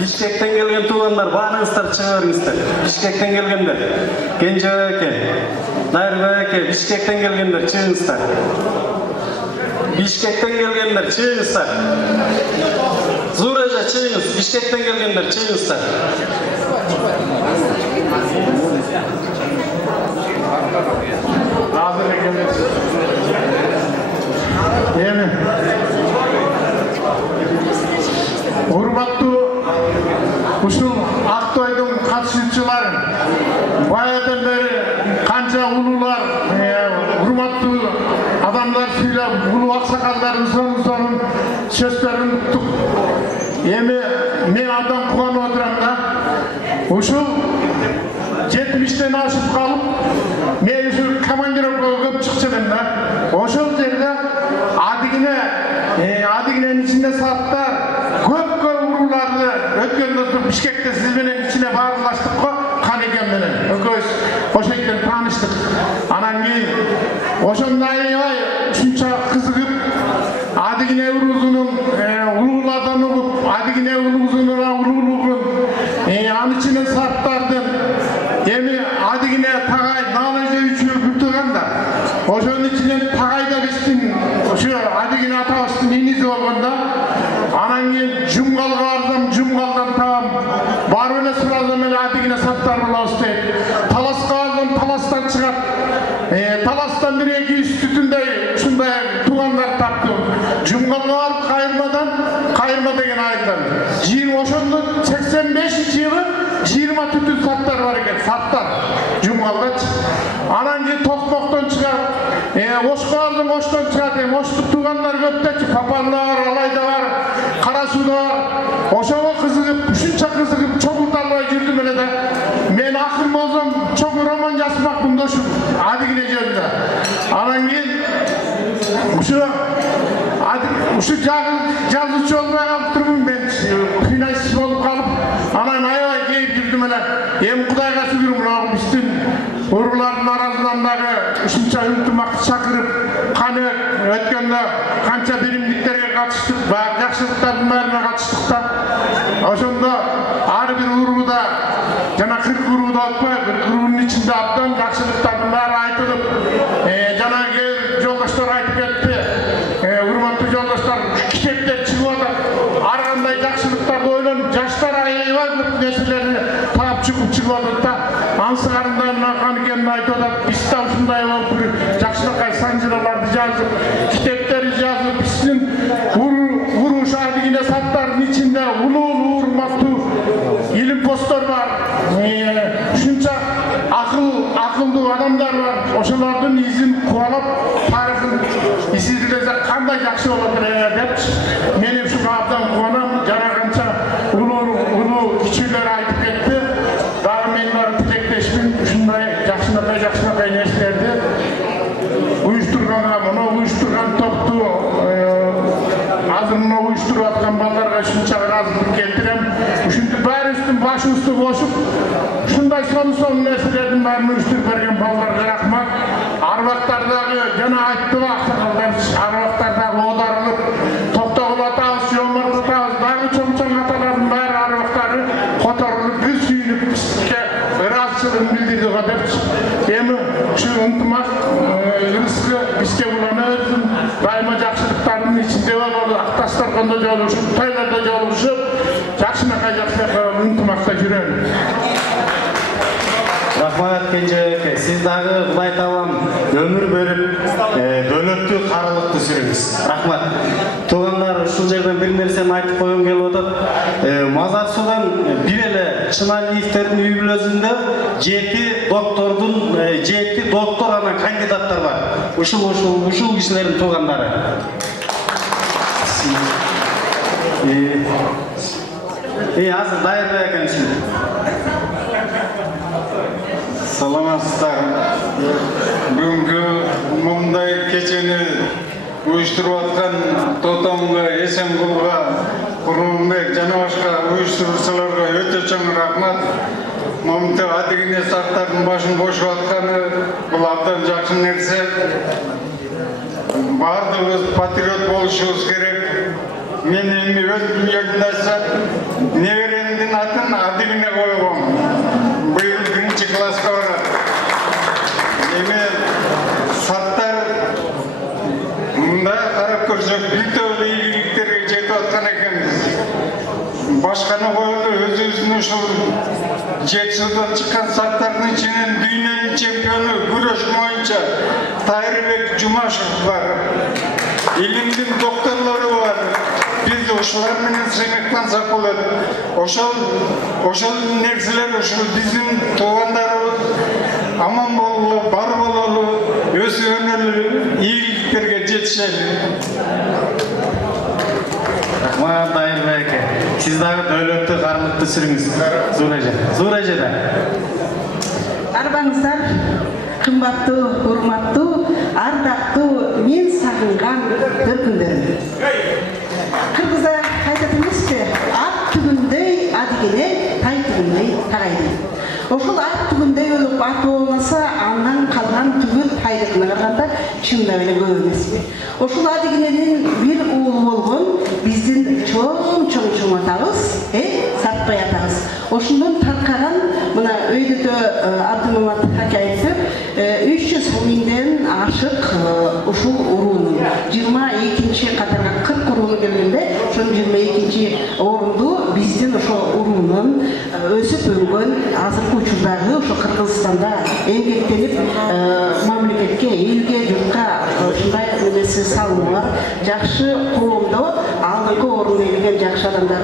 Бишкектен келген туугандар баарыңыздар чыга бериңиздер. Бишкектен келгендер, Кенжебек эке, Найырбек эке, Бишкектен келгендер чыгыңыздар. Бишкектен келгендер чыгыңыздар. Зурежа чыгыңыз, Бишкектен келгендер чыгыңыздар. Азыр экенбиз. Эми урматтуу ушул Актойдун катышуучулары, баягыдан бери канча улуулар, урматтуу адамдар сүйлөп, улуу аксакалдардын сонун сөздөрүн уктук. Эми мен абдан кубанып отурам да. Ушул 70-тен ашып калып, мен ушул командировкага көп чыкчу элем да. Ошол жерде адигиненин ичинде сааттар көп урууларды өткөндө Бишкекте сиз менен ичине баарылаштык го, Канекем менен. Экөөбүз ошол жерден тааныштык. Анан кийин ошондо аябай ушунча кызыгып, адигине уруусунун улуулардан угуп, адигине улуусунун улуулугун, анын ичинен сааттардын эми адигине тагай наалеже үчүн бүтүганда, ошонун ичинен тагай да биздин ошо адигине атабыздын иниси болгондо, анан кийин Жумгалга барсам, Жумгалдан табам, барып эле суразам эле адигине сааттар болобуз дейт. Таласка барсам, Таластан чыгат. Таластан 1-2 түтүндөй ушундай туугандар таптым. Жумгалга барып Кайырма деген айылдан. Ошондо 85-жылы 20 түтүн саттар бар экен, саттар Жумгалдачы. Анан кийин Токмоктон чыгат. Ошко алдым, Оштон чыгат. Оштук туугандар көптөчү, Папандар, Алайда бар, Карасууда бар. Ошого кызыгып, ушунча кызыгып, чогулта албай жүрдүм эле да. Мен акын болсом, чоң роман жазмакмын да ушул адигине жөнүндө. Анан кийин ушу жазуучу болбой калып турмун мен, финансист болуп калып, анан аябай кейип жүрдүм эле. Эми Кудайга шүгүр, биздин уруулардын арасынан дагы ушунча ынтымакты чакырып, Канек өткөндө канча биримдиктерге катыштык, баягы жакшылыктардын баарына катыштык да. Ошондо ар бир урууда жана 40 урууда отпой, 40 уруунун ичинде абдан жакшылыктардын баары айтылып, жанагы жолдоштор айтып кетти. Урматтуу жолдоштор, китептер чыгып атат. Ар кандай жакшылыктарды ойлонуп, жаштар аябай көп нерселерди таап чыгып атат да. Аңсыгарында мына Канекемди айтып атат, биз да ушундай болуп жакшылыкка санжыраларды жазып, китептерди жазып, биздин уруш адигине саттардын ичинде улуу урматтуу илим посттор бар. Ушунча акылдуу адамдар бар. Ошолордун изин кубалап, тарыхын изилдесек кандай жакшы болот эле депчи. Мен ушуга абдан кубанам. Жана канча улуу кичүүлөр айтып кетти. Дагы мен тилектешмин ушундай жакшынакай нерселерди уюштурган топту азыр мына уюштуруп аткан балдарга ушунча ыраазычылык келтирем. Ушинтип баарыбыздын башыбызды кошуп, ушундай сонун нерселердин баарын уюштуруп берген балдарга рахмат. Арбактардагы жана айттыбы аксакалдар, арбактардагы оодарылып, токтогул атабыз, жоморт атабыз, дагы чоң аталардын баары арбактары которулуп, бир сүйүнүп бизге ыраазычылыгын билдирди го депчи. Эми ушул ынтымак ырыскы бизге улана берсин, дайыма жакшылыктардын ичинде бололу, акташтарганда жолугушуп, тойлордо жолугушуп, жакшынакай ынтымакта жүрөлү. Рахмат Кенжебек эке, сиз дагы Кудай таалам өмүр берип, дөөлөттүү карылыктуу сүрүңүз. Рахмат. Туугандар, ушул жерден бир нерсени айтып койгум келип атат. Мазар Суудан бир эле Чыналиевтердин үй бүлөсүндө 7 доктор анан кандидаттар бар. Ушул кишилердин туугандары. Азыр Дайырбек экенсиң. Саламатсыздар. Бүгүнкү мындай кечени уюштуруп аткан Тотомго, Эсенгулга Kurmanbek жана башка уюштуруучуларга өтө чоң рахмат. Момунтип адегине сактардын башын бошоп атканы бул абдан жакшы нерсе. Баардыгыбыз патриот болушубуз керек. Мен эми өз дүниемди айтсам, неберемдин атын адегине койгом. Быйыл 1-класска барат. Эми саттар мындай карап көрсөк, бир топ ийгиликтерге жетип аткан экенбиз. Башканы коелу, өзүбүздүн ушул жетишүүдөн чыккан саттардын ичинен дүйнөнүн чемпиону күрөш боюнча Тайрыбек Жумашев бар. Илимдин докторлору бар. Биз ошолор менен сыймыктансак болот. Ошол нерселер ушул биздин туугандарыбыз аман бололу, бар бололу, өсүп өнөлү, ийгиликтерге жетишели. Рахмат Айырбек эке. Сиз дагы дөөлөттү кармыкты сүрүңүз. Зуур эже да. Арбаңыздар, кымбаттуу, урматтуу, ардактуу, мен сагынган төркүндөрүм. Кыргызда айтат эмеспи? Ат түгүндөй адигене, тай түгүндөй тарайды. Ошол ат түгүндөй өлүп ат болмаса, андан калган түгүл тайлыгына караганда чындап эле көп эмеспи? Ошол адигененин бир уулу болгон биздин чоң атабыз, Сартбай атабыз. Ошондон таркаган мына өйдө Абдымамат аке айтты, 300 миңден ашык ушул уруунун 22-чи катарга 40 урууну келгенде, ошол 22-чи орунду биздин ошол уруунун өсүп өнгөн азыркы учурдагы ошо Кыргызстанда эмгектенип мамлекетке, элге, журтка ушундай эмеси салуулар жакшы коомдо алдыңкы орунга келген жакшы адамдар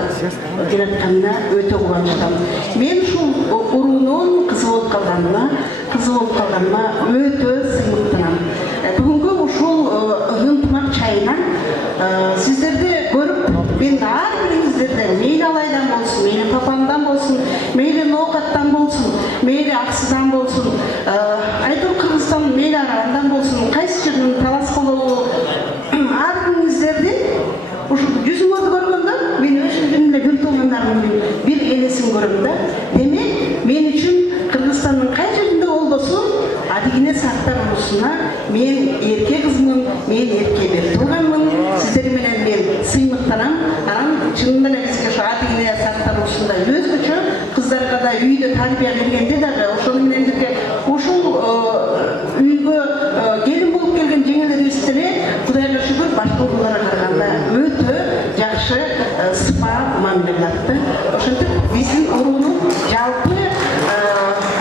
келатканына өтө кубанычтамын. Мен ушул уруунун кызы болуп калганына өтө сыймыктанам. Бүгүнкү ушул ынтымак чайынан сиздерди көрүп, мен ар бириңиздерден, мейли Алайдан болсун, мейли Папамдан болсун, мейли Ноокаттан болсун, мейли Аксыдан болсун, Айдор Кыргызстан мейли Арагандан болсун, кайсы жерден талас болобу, ар бириңиздердин ушул жүзүңөрдү көргөндө мен өзүмдүн эле бир туугандарымдын бир элесин көрөм да. Демек, мен үчүн Кыргызстандын кай жеринде болбосун, адигине сактар уруусуна мен эрке кызмын, мен эрке бир тууганмын, сиздер менен мен сыймыктанам. Анан чынында эле бизге ошо адигине сактар уруусунда өзгөчө кыздарга да үйдө тарбия бергенде дагы ошол менен бирге ушул үйгө келин болуп келген жеңелерибиз деле Кудайга шүгүр башка урууларга караганда өтө жакшы сыпа мамиле кылатты. Ошентип биздин уруунун жалпы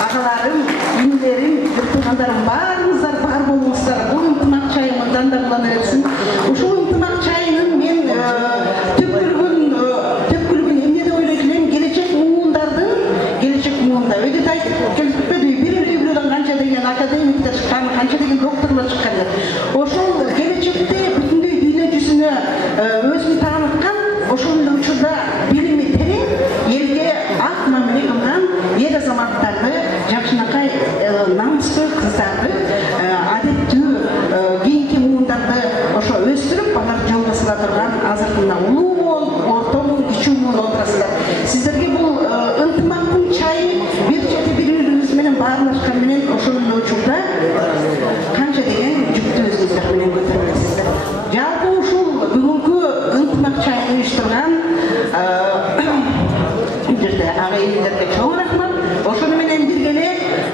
агаларым, инилерим, бир туугандарым баарыңыздар бар болуңуздар. Бул ынтымак чайы мындан да булана берсин. Ушул ынтымак чайынын мен төпкүлгүн эмне деп ойлойт элем, келечек муунда өйдө айтып келиппеди, бир үй-бүлөдөн канча деген академиктер чыккан, канча деген докторлор чыккан деп. Ошол келечекте бүтүндөй дүйнө жүзүнө өзүн тааныткан, ошол эле учурда билими терең, элге ак мамиле кылган эр азаматтарды, жакшынакай намыстуу кыздарды, адеттүү кийинки муундарды ошо өстүрүп, алар жол басыла турган азыркы мына улуу муун, орто муун, кичүү муун отурасыздар. Сиздерге бул ынтымактын чайы бир чети бири-бирибиз менен баарлашкан менен ошол эле учурда канча деген жүктү өзүңүздөр менен көтөрөсүздөр. Жалпы ушул бүгүнкү ынтымак чайын уюштурган жерде агайындерге чоң рахмат. Ошону менен бирге эле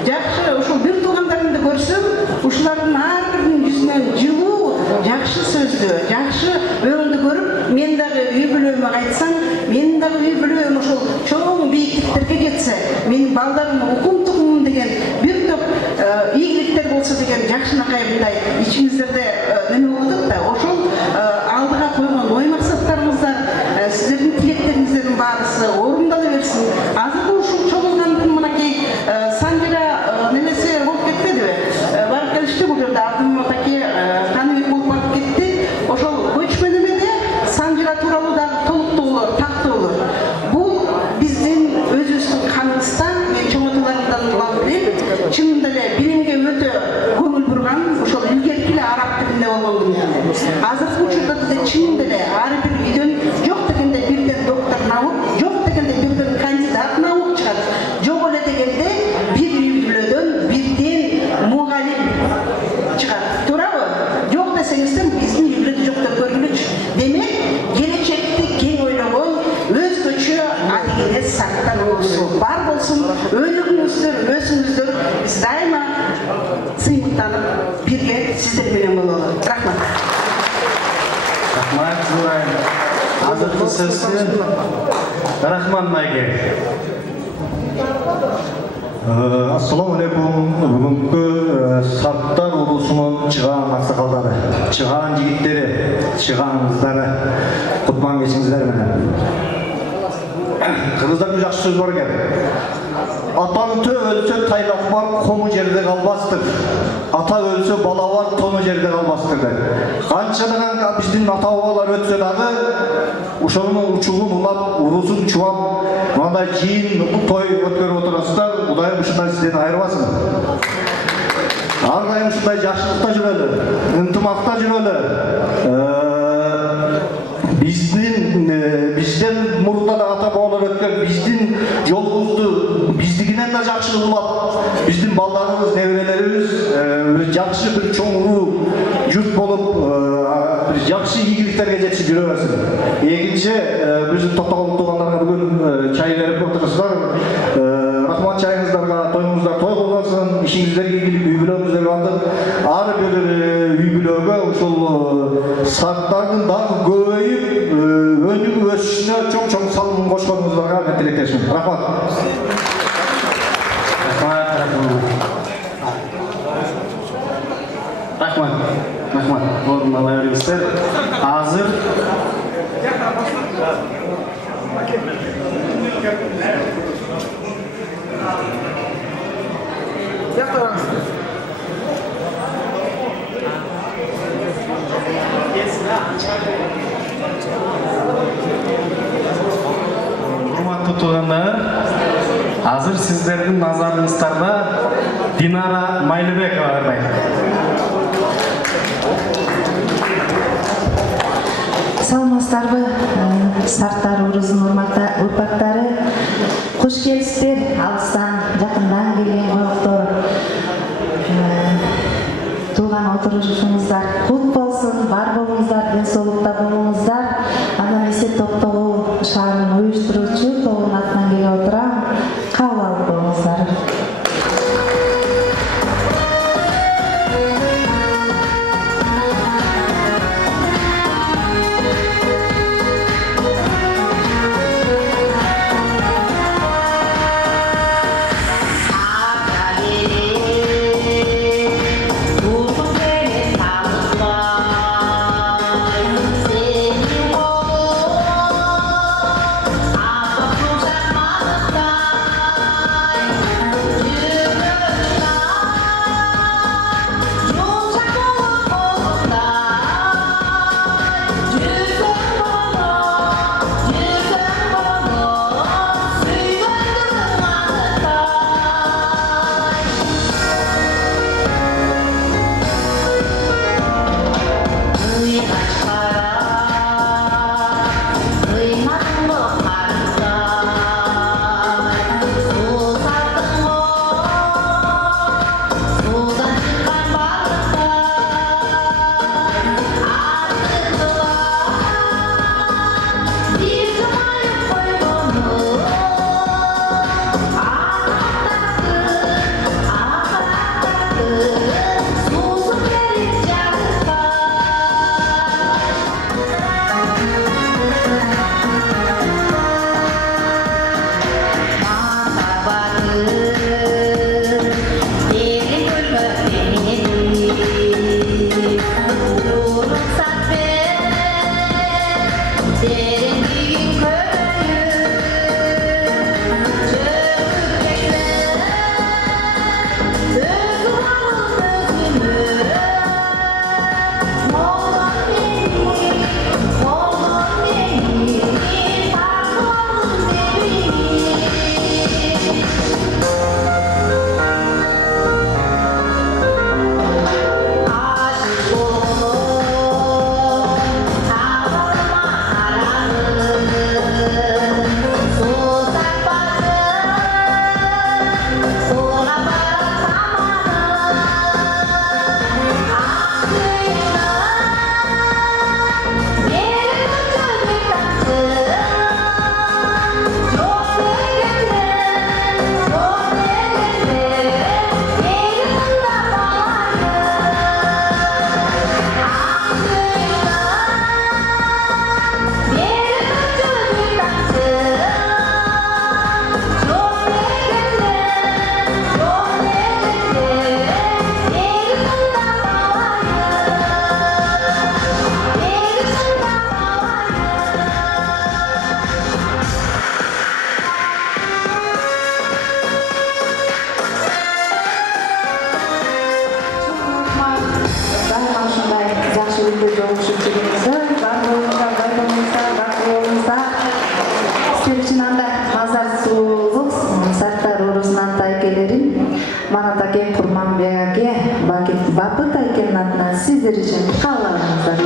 жакшы ушул бир туугандарымды көрсөм, ушулардын ар биринин жүзүнөн жылуу, жакшы сөздү, жакшы өңдү көрүп, мен дагы үй-бүлөмө кайтсам, менин дагы үй-бүлөм ошол чоң бийиктиктерге жетсе, менин балдарым укум-тукумум деген бир топ ийгиликтер болсо деген жакшынакай мындай ичиңиздерде неме болот да, ошол алдыга койгон ой максаттарыңыздар, сиздердин тилектериңиздердин баарысы орундала берсин. Азыркы ушул чогулгандын мынакей Санжира немеси болуп кетпедиби? Барып келишти бул жерде Абдымамат аке Каныбек болуп барып кетти. Ошол көчмө немеде Санжира тууралуу дагы толуктуу тактоолор. Бул биздин өзүбүздүн каныбызда, мен чоң аталарымдан улам билем, чынында эле билимге өтө көңүл бурган, ошол илгерки эле араб тилинде болгон күнү. Азыркы учурда да чынында эле ар бир үйдөн жок дегенде бирден адигене сарттар урусу бар болсун, өнүгүңүздөр, өсүңүздөр, биз дайыма сыймыктанып бирге сиздер менен бололу. Рахмат. Рахмат, Зурайым. Азыркы сөзсү Рахман Майге. Ассаламу алейкум. Бүгүнкү сарттар урусунун чыгаан аксакалдары, чыгаан жигиттери, чыгаан кыздары, кутман кечиңиздер менен. Кыргыздарда жакшы сөз бар экен. Атан тө өлсө тайлак бар, кому жерде калбастыр. Ата өлсө бала бар, тону жерде калбастыр деп. Канчадан биздин ата бабалар өтсө дагы ошонун учугун улап, урусун чубап, мындай жыйын той өткөрүп отурасыздар. Кудайым ушундай сизден айырбасын. Ар дайым ушундай жакшылыкта жүрөлү, ынтымакта жүрөлү. Бизден мурда да ата бабалар өткөн биздин жолубузду биздигинен да жакшы улап, биздин балдарыбыз, неберелерибиз жакшы бир чоңуруу журт болуп, жакшы ийгиликтерге жетишип жүрө берсин. Экинчи, биздин токтогул туугандарга бүгүн чай берип отурсуздар. Рахмат чайыңыздарга, тоюңуздар той болбосун, ишиңиздерге ийгилик, үй бүлөңүздөргө антып, ар бир үй бүлөгө ушул сарттардын дагы көбөйүп, өнүгүп өсүшүнө чоң салым кошконуңуздарга мен тилектешмин. Рахмат. Рахмат. Орун ала бериңиздер. Азыр урматтуу туугандар, азыр сиздердин назарыңыздарда Динара Майлыбекова барбайт. Саламатсыздарбы, сарттар урусунун урпактары, куш келипсиздер, алыстан, жакындан келген коноктор. Тууган отурушуңуздар кут болсун, бар болуңуздар, ден соолукта болуңуздар. Анан Эсет Токтогул шаарынын уюштуруучу тобунун атынан келип отурам. Кабыл алып коюңуздар. Сіздер үшін анда мазар сұлулық сарттар орысынан тайкелерін Манат әкем Құрманбек әке Бақыт әкемнің атынан сіздер үшін қаларыңыздар.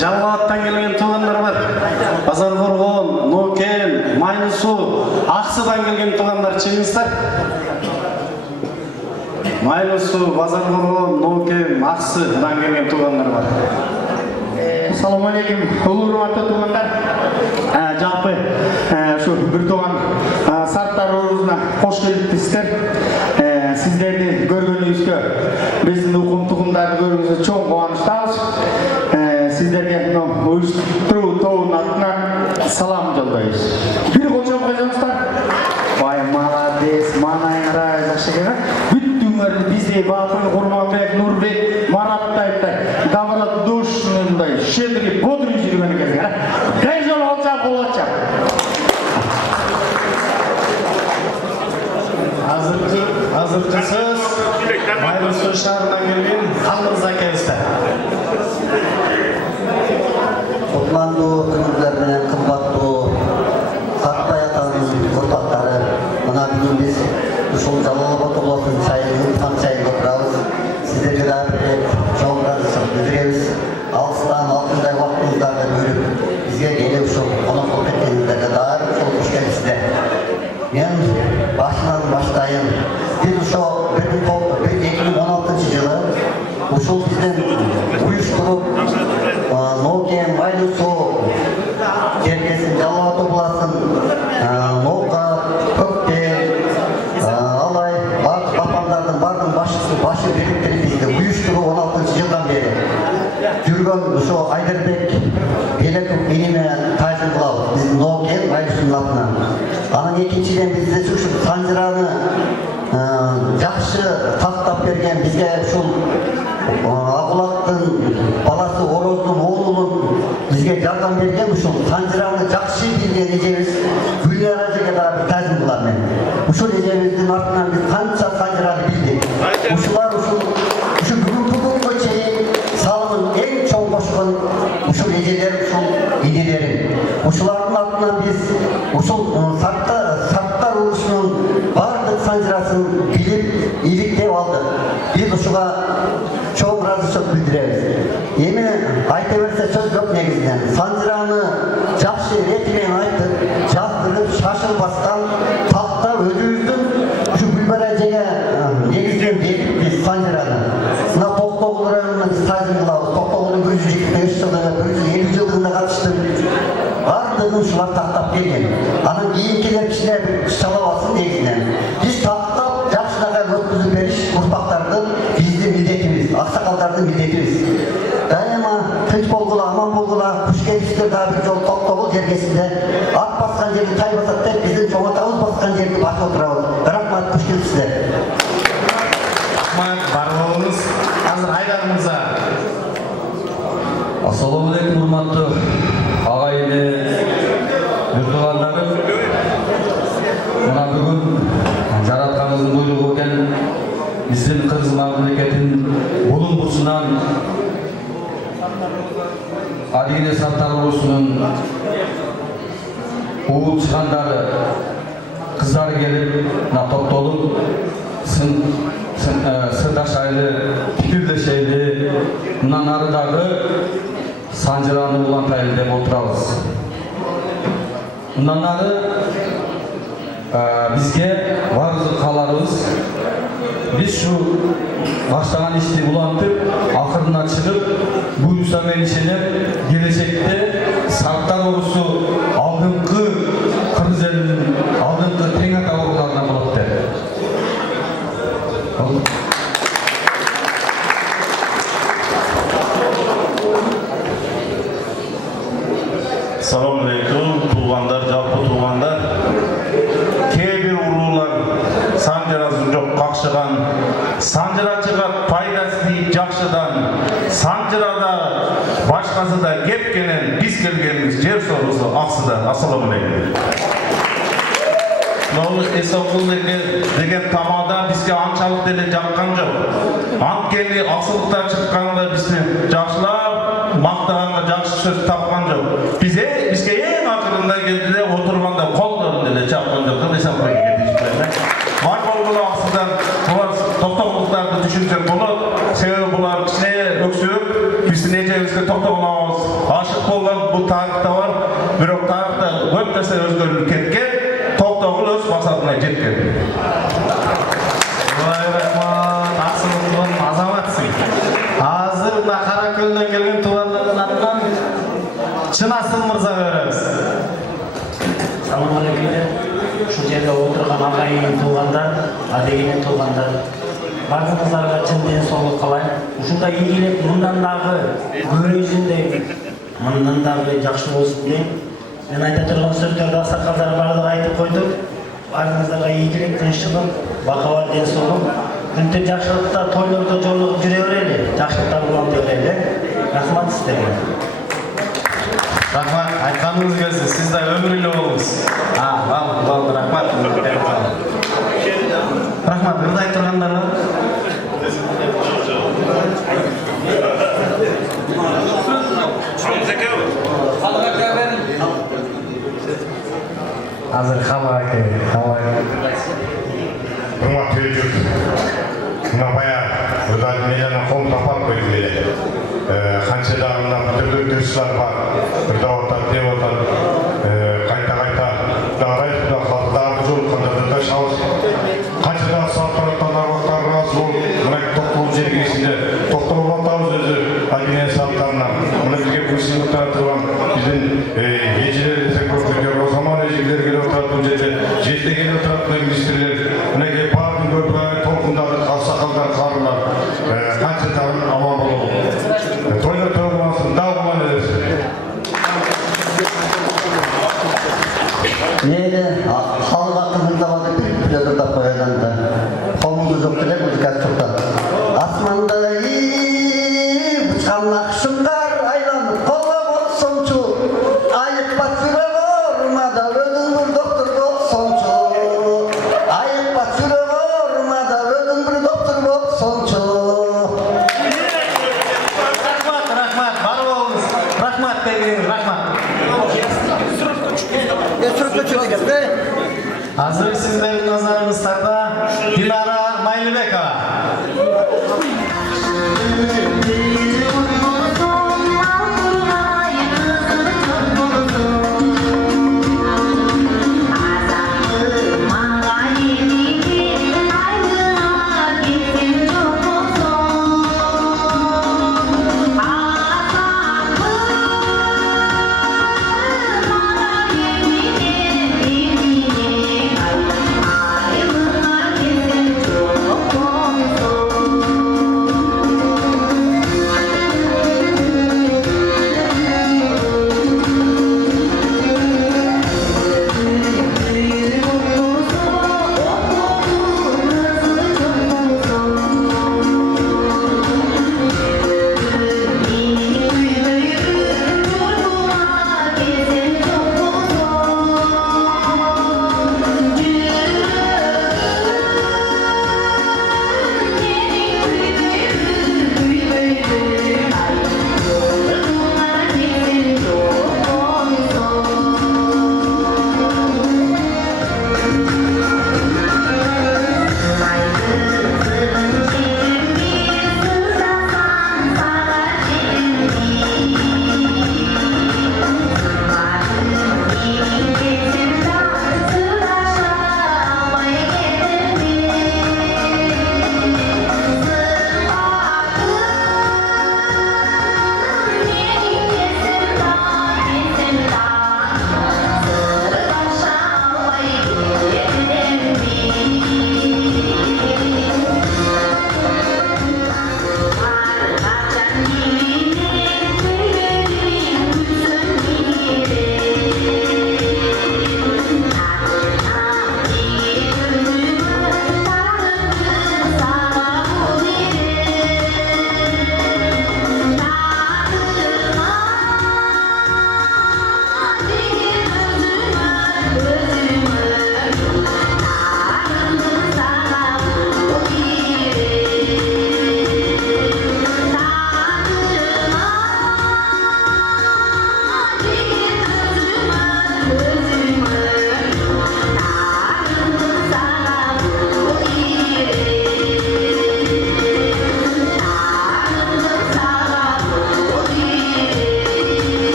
Жалғабаттан келген туғандар бар. Базарқорған, Нокен, Майнысу, Ақсыдан келген туғандар чегіңіздер. Майнысу, Базарқорған, Нокен, Ақсыдан келген туғандар бар. Салам алейкум, ұлы ұрматты туғандар. Жалпы şu бір туған сарттар орызына қош келіпсіздер. Сіздерді көргеніңізге біздің ұқым тұқымдарды көргеніңізге чоң қуаныштамыз. Sizlerge uyuşturucu toğun atından salam jolдайбыз. Bir қошап қойсаңыздар. Vay молодец, манайыңра жақшыға. Бүттіңдер бізде Батыр, Құрманбек, Нұрбек, Мараттайдай, добродушныйдай, щедрый, бодрый жүрген екенсіңдер. Қай жол алсақ болачақ. Hazırcı söz Майнысу шаарынан келген Қалмырза әкемізді. Құтландуу күндер менен кымбаттуу Картбай атанын ұрпақтары, мына бүгін біз ушул Жалалабад областынын сайын отырабыз. Сіздерге да бір рет жолуңарыңызды билдиребиз. Алыстан алтындай убактыңыздарды бөлүп, Жалауаты боласын, Ноқа, Көкте, Алай, бапандардың бардың başı birlikteri bizde uyuşturup 16. yıldan beri жүрген şu Айдарбек Белеков менеме тайсын қылау біздің Нокен Айшының атынан. Анын екіншіден бізде şu Санжыраны жақсы тақтап берген бізге ушул Ақұлақтың баласы Ороздың оğlunun бізге жардам берген ушул Санжыраны жақсы билген ежебиз Гүлнар ажеге да бір тайсын қылам мен. Ушул ежебиздин артынан біз қанша Санжыраны билдик. Ушулар ушул бүгүнкү чейин салымын эң чоң кошкон ушул эжелер ушул инелерин. Ушулардын артынан биз ушул сарттар урушунун бардык Санжырасын билип, иликтеп алдык. Биз ушуга чоң ыраазычылык билдиребиз. Эми айта берсе сөз жок негизинен. Санжыраны жакшы рети менен айтып, жаздырып, шашылбастан тактап өзүбүздүн ушу Гүлбара эжеге негизинен берип биз Санжыраны. Мына Токтогул районунун тайзын кылабыз. Токтогулдун 125 жылдыгы, 150 жылдыгына катыштып бардыгын ушулар тактап келген. Анан кийинкилер кичине бир чалап алсын негизинен. Биз тактап жакшынакай өткүзүп бериш урпактардын биздин милдетибиз, аксакалдардын милдетибиз. Дайыма тынч болгула, аман болгула, куш келиштер дагы бир жолу Токтогул жергесинде ат баскан жерди тай басат деп биздин чоң атабыз баскан жерди басып отурабыз. Рахмат, куш келипсиздер. Рахмат, бар болуңуз. Азыр Айдар мырза. Ассаламу алейкум, урматтуу агайыны, журтугандарым. Мына бүгүн жаратканыбыздын буйругу экен биздин Кыргыз мамлекетинин булун бурчунан Адигине сарттар урушунун уул чыгандары кыздары келип топтолуп сырдашайлы, пикирлешели, мындан ары дагы Санжыраны улантайлы деп отурабыз. Мындан ары бизге баарыбыздын кааларыбыз биз шу баштаган ишти улантып, акырына чыгып, буюрса менен ишенеп, келечекте сарттар урусу алдыңкы Кыргыз элинин алдыңкы тең ата урууларынан болот деп. Assalamu alaikum, tuğanlar, жалпы tuğanlar. Кейбір уруулар Санжырасын жоқ қақшыған, Санжырачыға пайдасы дейіп жақшыдан, Санжырада башқасы да кепкенен біз келгеніміз жер сорусы ақсыда. Ассаламу алейкум. Нолы Эсоқұл деген тамада бізге анчалық деле жаққан жоқ. Анткени ақсылықтан шыққанда бізге жақшылар, мақтағанға жақсы сөз тапқан жоқ. Бізге ең ақырында келді де отырғанда қолдарын деле чапқан жоқ. Эсоқұлға кетішілеріне. Бар болғылы ақсыдан бұлар тоқтоғылықтарды düşünсек болады. Себебі бұлар кішіне өксіп, біздің ежемізге тоқтоғыламыз. Ашық болған бұл тарихта бар. Бирок тарихта көп нәрсе өзгеріліп кеткен. Тоқтоғыл өз мақсатына жеткен. Рахмат, ақсылықтың азаматсың. Азыр мына Қаракөлден келген туғандардың атынан Чынасыл мырза береміз. Салам алейкум. Шу жерде отырған ағайын туғандар, адегенен туғандар. Барлығыңыздарға чын денсаулық қалайын. Ушундай ийгилик мындан дагы көрүүсүндөй, мындан дагы жакшы болсун дейм. Мен айта турган сөздөрдү аксакалдар бардыгы айтып койду. Баарыңыздарга ийгилик, тынччылык, бакубат денсаулык. Күнтү жакшылыкта, тойлордо жолугуп жүрө берели, жакшылыктар уланта берели. Рахмат сиздерге. Рахмат, айтқаныңыз келсін, сіз де өмірлі болыңыз. Болды, рахмат. Рахмат, бірді айтырғандар ма? Азыр қалаға келді, Құрмат төлежүрді. Мына бая Рудаль Меляның қолын тапап көйді. Қанша дағында бүтірді өтесілер бар. Бірді отар, деп отар. Қайта-қайта дағырай құда қалдағы жол қандырды да шауыз. Қанша да салтыраттан арвақтарға сол мұнай тоқтылып жергесінде тоқтылып атауыз өзі Адигине салттарынан. Мұны бізге көсіліп тұрған біздің ежелер келе отырат министрлер, мінекей бардың көпірі толқындары, ақсақалдар, қарылар, қанша тағын аман болу. Тойлар тоғылмасын, дау болған едерсің. Neydi? Halk hakkında vardı bir pilotun da koyarlandı. Komumuz yok bile müzikat çoktan. Asmanda uçanlak şunlar aylanıp kolla olsunçu. Ayıp batırı ormada ölüm bir doktor olsunçu. Ayıp batırı ormada ölüm bir doktor olsunçu. Rahmat, var olunuz. Rahmat deyin, rahmat. Hazır sizlerin nazarınızda Dilara Maylibekova. Ayımın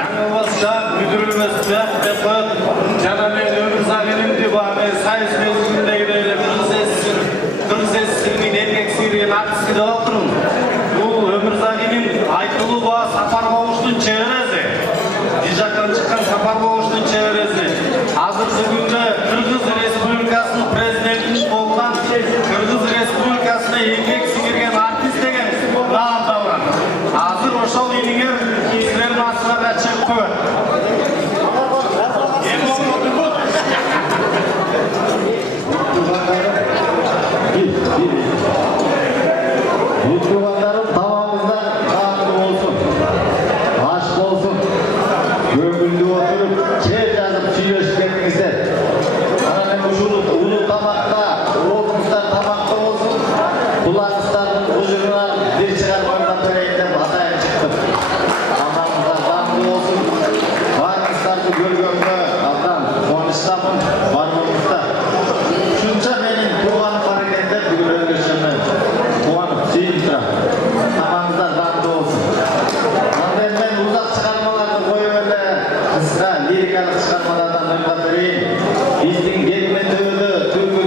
Жаңылмасқа бүдірілмес бұяқ деп қойып, жаңа мен өмір сағынымды бағы сайыс мезгіліндегілері бір сез сілмейін еркек сүйреген артысты да отырым. Бұл өмір сағының айтылу ба сапар болуштың чевресі. Дижақтан шыққан сапар болуштың чевресі. Азыр бүгінгі Кыргыз Республикасының президентінің болған Кыргыз Республикасына еңбек сіңірген артист деген нағым табыран. Азыр ошол үйніңер сіздердің асыларға шығып қойып. Туғандарым тамамызда қамды болсын, аш болсын, көңілді отырып, жер жазып сөйлесіп кеттіңіздер. Ана мен ұлы тамақта, отыңыздар тамақта болсын, құлағыңыздардың ұжырынан бір шығармаңдан берейін деп атайын шықтым. Тамағыңыздар қамды болсын, барыңыздарды көргенге абдан қуаныштамын, барлығыңызда. Шынша менің туғаным бар екен деп бүгін өзгешемін. Қуанып, сүйіп тұрам. Тамағыңыздар қамды болсын. Андай мен ұзақ шығармаларды қойып әлі қысқа лирикалық шығармалардан ойға берейін. Біздің гермен төбеді, түркі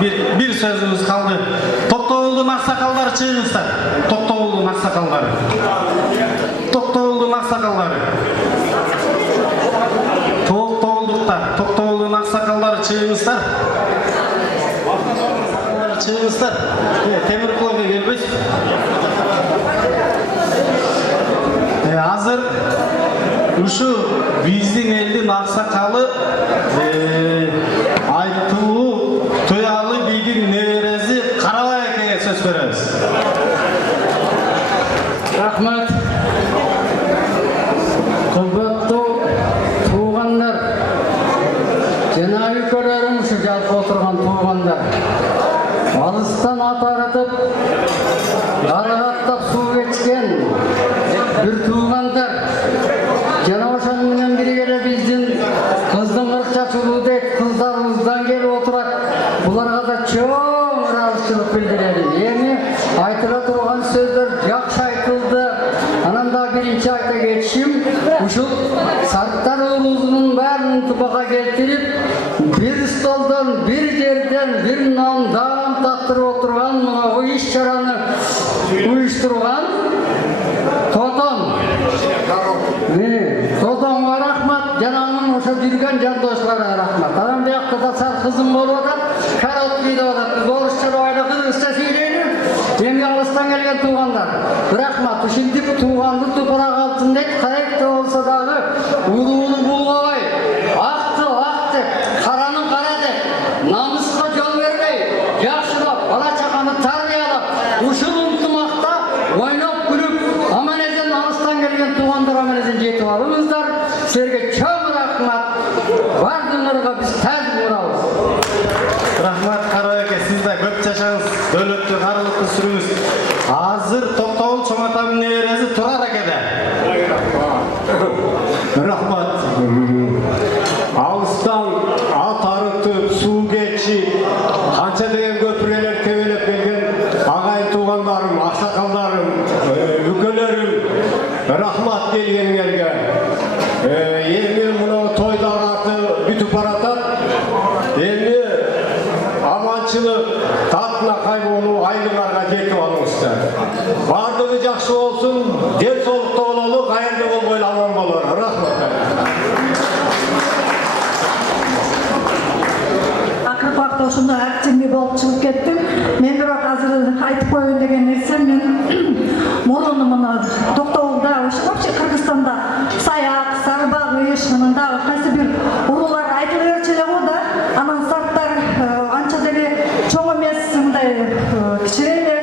bir sözümüz kaldı. Toktogulдун аксакалдары чыгыңыздар. Toktogulдун аксакалдары. Toktogulдун аксакалдары. Toktogulдун аксакалдары чыгыңыздар. Чыгыңыздар. Темиркулга келбейсиз. Азыр ушу биздин элдин аксакалы айтуу туялы бийдин небереси Карабай акеге сөз беребиз. Рахмат. Кымбаттуу туугандар, жана үйкөлөрүм, ушу жалпы отурган туугандар. Алыстан ат аратып, карагаттап суу кечкен бир туугандар. Жана ошону менен бирге эле биздин кыздын 40 жашылуудек кыздарыбыздан келип отурат. Буларга да чоң ыраазычылык билдирелим. Эми айтыла турган сөздөр жакшы айтылды. Анан да биринчи айта кетишим, ушул сарттар урузунун баарын ынтымакка келтирип, бир столдон, бир жерден, бир нан даам таттырып отурган мына иш-чараны уюштурган Тотон. Тотонго рахмат, жана анын ошо жүргөн жандошларына рахмат. Анан биякта да сал кызым болуп атат, короткий деп атат. Биз орусча байда кыргызча сүйлөйбүз. Эми алыстан келген туугандар, рахмат. Ушинтип тууганды тупурак алтын дейт, каректе болсо дагы улууну булгабай, акты ак деп, караны кара деп, намыска жол бербей, жакшылап, бала чаканы тарбиялап, ушул ынтымакта ойноп күлүп, аман-эсен алыстан келген туугандар аман-эсен жетип алыңыздар. Силерге чоң рахмат. Бардыңарга биз таза урабыз. Рахмат Карабай аке, сиз да көп жашаңыз, дөөлөттүү карылыктуу сүрүңүз. Азыр Токтогул чоң атамдын небереси Турар акеде. Рахмат. Алыстан ат арытып, суу кечип, канча деген көпүрөлөр тебелеп келген агайын туугандарым, аксакалдарым, үкөлөрүм, рахмат келгениңерге. Эми мына тойдар аты бүтүп баратат. Эми аманчылык, татына кайгонуу айлыңарга жетип алыңыздар. Бардыгы жакшы болсун, ден соолукта бололу, кайерде болбойлу аман болор. Рахмат. Акыркы убакта ушундай активный болуп чыгып кеттим. Мен бирок азыр айтып коеюн деген нерсе, мен мурун мына Токтогулда, вообще Кыргызстанда Саяк, Сарыбак, Ыйыш, мында кайсы бир уруулар айтылып берчү эле го да. Анан сарттар анча деле чоң эмес, мындай кичине эле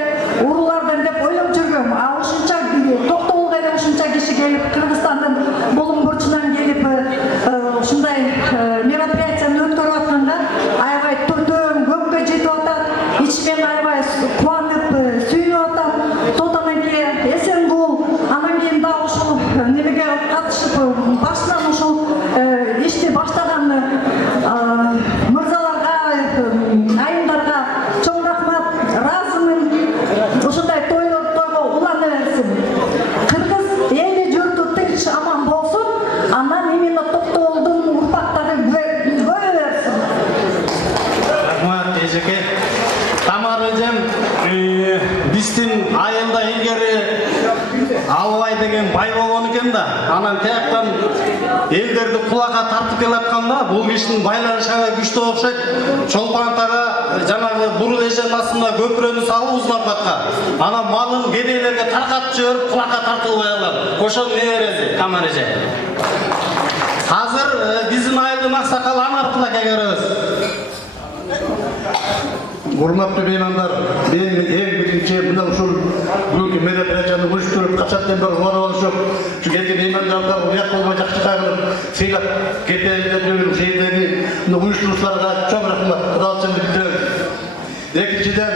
уруулардан деп ойлоп жүргөм. А ушунча Токтогулга эле ушунча киши келип, Кыргызстандын булуң бурчунан келип ушундай мероприятияны өткөрүп атканда аябай төтөм көккө жетип атат. Ичимен аябай кубанып, сүйүнүп атам. Тотон эке эсен-кул, анан кийин дагы ушул немеге катышып, башынан ушул ишти баштаган мырзаларга, айымдарга чоң рахмат, ыраазымын. Ушундай тойго улана берсин. Кыргыз эли журту тынч аман болсун, анан именно Токтогулдун урпактары көбөйө берсин. Рахмат эжеке. Тамар эжем биздин айылда илгери Албай деген бай болгон экен да. Анан тияктан элдерди кулакка тартып келатканда бул кишинин байланышы аябай күчтүү окшойт. Чолпон атага жанагы бурул эженин астында көпүрөнү салып узунап аткан. Анан малын кедейлерге таркатып жиберип кулакка тартылбай алган. Ошонун небереси Тамар эже. Азыр биздин айылдын аксакалы Анаркул аке көрөбүз. Урматтуу меймандар, мен эң биринчи мына ушул бүгүнкү мероприятияны уюштуруп, качаттан бери убада болушуп, ушу келген меймандарды уят болбой жакшы кайрылып, сыйлап кетейин деп жүргөн жердеги уюштуруучуларга чоң рахмат, кудалычылык билдиребиз. Экинчиден,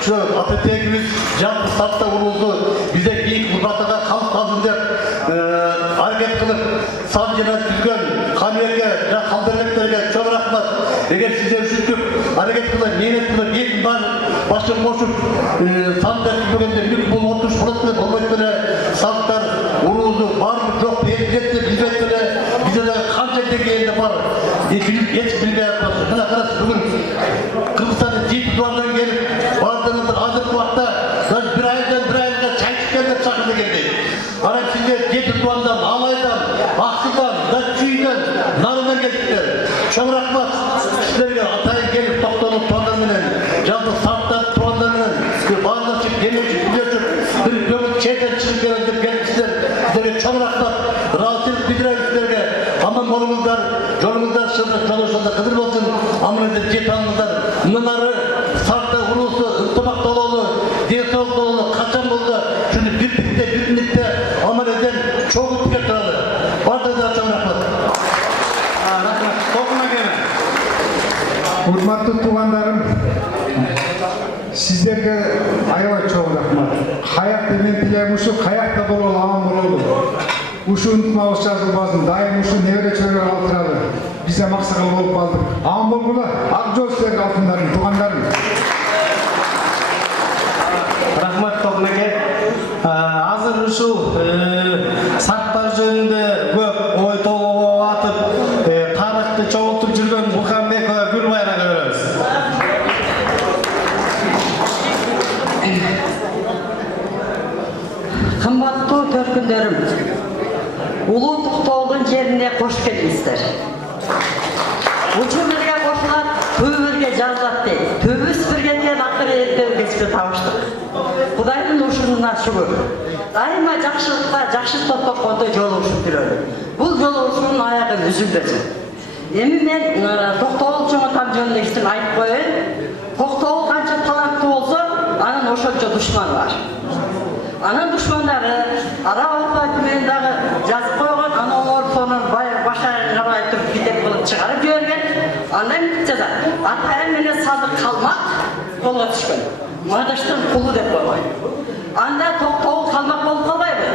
ушу апетегибиз жалпы сапта урулду бизде бийик урпактарга калып калсын деп аракет кылып, сан жана түзгөн Камиерге жана Калдырбектерге чоң рахмат. Эгер сиздер ушинтип аракет кылып, мээнет кылып, элдин башын кошуп, санда түзгөндө бүт бул отуруш болот эле, болбойт эле, салттар, уруусу барбы жокпу, билбейт эле, бизде дагы канча деңгээлде бар, эч билбей атпайбыз. Мына караңыз, бүгүн Кыргызстандын жетідуардан келіп, балданыздар азыркы уақытта даже bir ayga çay içkenler çakıldı geldi. Ana sizler жетідуардан, Алайдан, Ақсудан, Датчүйден, Нарынан келдіктер. Çok rahmat sizlerге атайын келіп тоқталып туғандарменен, жалпы сарттар туғандарменен, барлық çık, демеуші, білеуші, bir көңіл шейден шығып келіп келіпсіздер. Sizlerге çok rahmat, rahatçılık bildiren sizlerге. Aman bolunuzlar, yolunuzlar çalışanda kıdır olsun. Aman edin jetanınızlar. Bunları sartta vurulsu, ıntımak dolu, densoğuk dolu, kaçan oldu. Şunu birlikte, aman edin çok ütüge turalı. Vardı da çok rahmat. Rahmat. To'g'ri gene. Hurmatlı tuğanlarım, sizlerge aябай çok rahmat. Hayat demen tileyim uşu, hayat da bol aman bololu. Uşu unutmağız жазылбасын, дайым ушу небере чөйгө калтыралы. Биз да максагал болуп калдык. Аман болгула, ак жол силерге алтындарым, туугандарым. Rahmat To'g'ri aka. Азыр ушу сарттар жөнүндө көп ой толгоо атып, тарыхты чогултуп жүргөн Мухамбек Гүлбайрага беребиз. Кымбаттуу төркүндөрүм, улуу Токтоолдун жерине кош келиңиздер. Учурга кошулат, төбөлгө жазат дейт. Төбүс бирге тен акыры эртең кечке табыштык. Кудайдын ушунуна шүгүр. Дайыма жакшылыкка, жакшы топтоккондо жолугушуп жүрөлү. Бул жолугушуунун аягы үзүлбөсүн. Эми мен Токтоол чоң атам жөнүндө эчтеке айтып коеюн. Токтоол канча таланттуу болсо, анын ошончо душманы бар. Анын душмандары Ара Орфа менен дагы жазып койгон, анын Орфонун башарына айтып битеп кылып чыгарып жиберген. Андан жазат. Атайым менен Садык Калмак колго түшкөн. Мадаштын кулу деп койгон. Анда Токтоол калмак болуп калбайбы?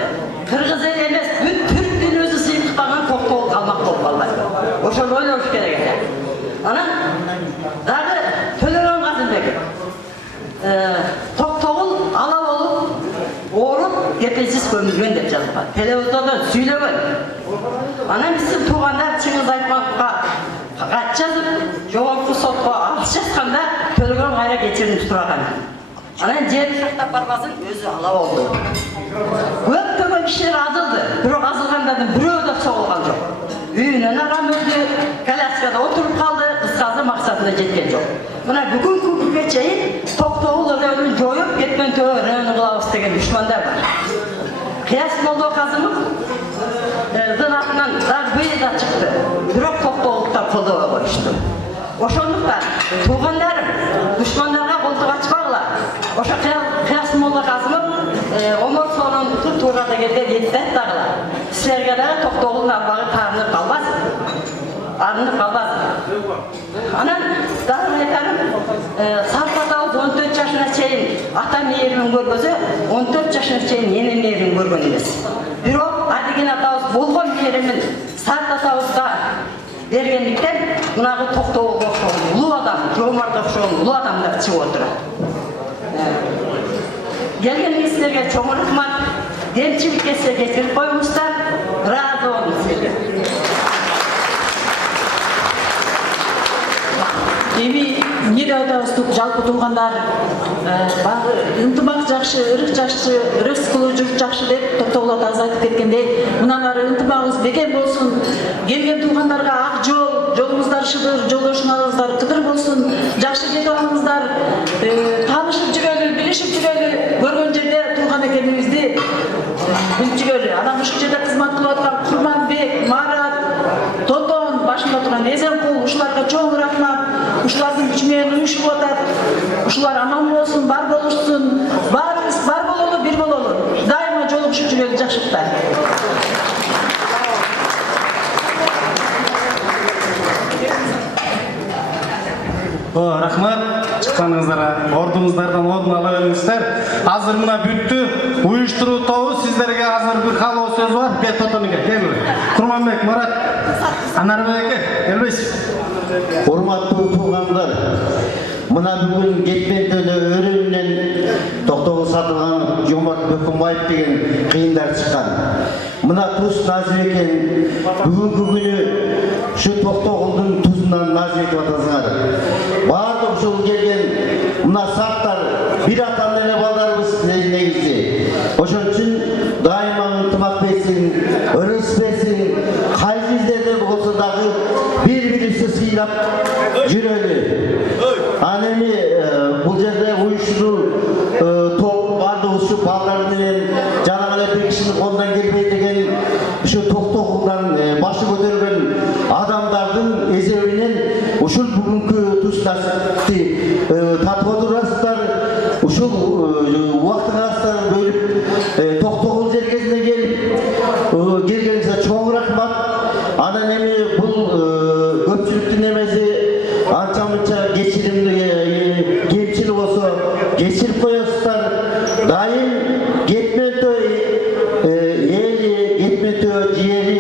Кыргыз эл эмес, бүт түрк дүйнөсү сыйынтыктаган Токтоол калмак болуп калбайбы? Ошону ойлош керек экен. Анан дагы Төлөгөн Казымбеков Токтоол ала болуп ооруп кепелсиз көмүлгөн деп жазылган. Телевизордо сүйлөгөн. Анан биздин туугандар Чыңгыз Айтматовго кат жазып, жогорку сотко арыз жазганда Төлөгөн кайра кечирим сураган. Анан жерин шактап барбасын өзү ала болду. Көптөгөн кишилер азылды, бирок азылгандардын бирөө да согулган жок. Үйүнөн арам өлдү, коляскада отуруп калды, кыскасы максатына жеткен жок. Мына бүгүнкү күнгө чейин Токтоол районун жоюп, Кетмен Төбө району кылабыз деген душмандар бар. Кыяс Молдоказымов дын атынан дагы быйыл да чыкты, бирок Токтоолдуктар колдобой коюшту. Ошондуктан туугандарым, душмандарга колдук ачпагыла. Ошо Кыяс Молдоказымов Оморсонун туура дегенде еттет дагыла. Силерге дагы Токтоолдун арбагы таарынып калбасын. Арынып калбасын. Анан дагы айтарым, Сарп атабыз 14 жашына чейин ата мээрин көрбөсө, 14 жашына чейин эне мээрин көргөн эмес. Бирок Адигин атабыз болгон мээрин Сарп атабызга бергендиктен мунагы Токтоолго окшогон улуу адам, Жомарт окшогон улуу адамдар чыгып отурат. Келгениңиздерге чоң рахмат. Демчиликке силерге кетирип коюңуздар. Ыраазы болуңуз силерге. Эми эмне айтабыз жалпы туугандар, багы ынтымак жакшы, ырык жакшы, ырыс кылуу журт жакшы деп Токтоол ата айтып кеткендей, мынаңары ынтымагыбыз бекем болсун. Келген туугандарга ак жол, жолуңуздар шыдыр, жолдошуңарыңыздар кыдыр болсун. Жакшы кете алыңыздар, таанышып жүрөлү, билишип жүрөлү, көргөн жерде тууган экенибизди билип жүрөлү. Анан ушул жерде кызмат кылып аткан Курманбек, Марат, Тотон башында турган Эзенкул, ушуларга чоң рахмат. Ушулардын күчү менен уюшуп атат. Ушулар аман болсун, бар болушсун. Баарыбыз бар бололу, бир бололу. Дайыма жолугушуп жүрөлү жакшылыкта. Рахмат. Чыкканыңыздарга, ордуңуздардан ордун ала бериңиздер. Азыр мына бүттү. Уюштуруу тобу сиздерге азыр бир калоо сөз бар. Бет Тотонуга келиңиз. Курманбек, Марат, Анарбек, келбейсиз. Урматтуу туугандар, мына бүгүн Кетмен Төбө өрүнүнөн Токтоол сатылган Жомарт Бөкөнбаев деген кыйындар чыккан. Мына туз назып экен, бүгүнкү күнү ушу Токтоолдун тузунан назып этип атасыңар. Баардык ушул келген Mına sartlar bir atan ele balarımız negizdi. Oşun için daima ıntımak besin, ırıs besin, kaycı izlerde olsa dahi birbirisi sıylap jüreli. Anemi bu yerde uyuşturucu top vardı şu bağlarının canavara bir kişinin kolundan gelmeyi degen şu tokundan başı götürgen adamların ezevinin uşul bugünkü tuşlasıdı tatip oturasılar uşul vakti karasılar bölüp toktokul jerkezine gelip gelgenize çoğun rahmat ananemi bu köpçülüktün emezi ança mınça geçirimli gemçilik olsa geçirip koyasılar daim gitmedi eli gitmedi ciğeri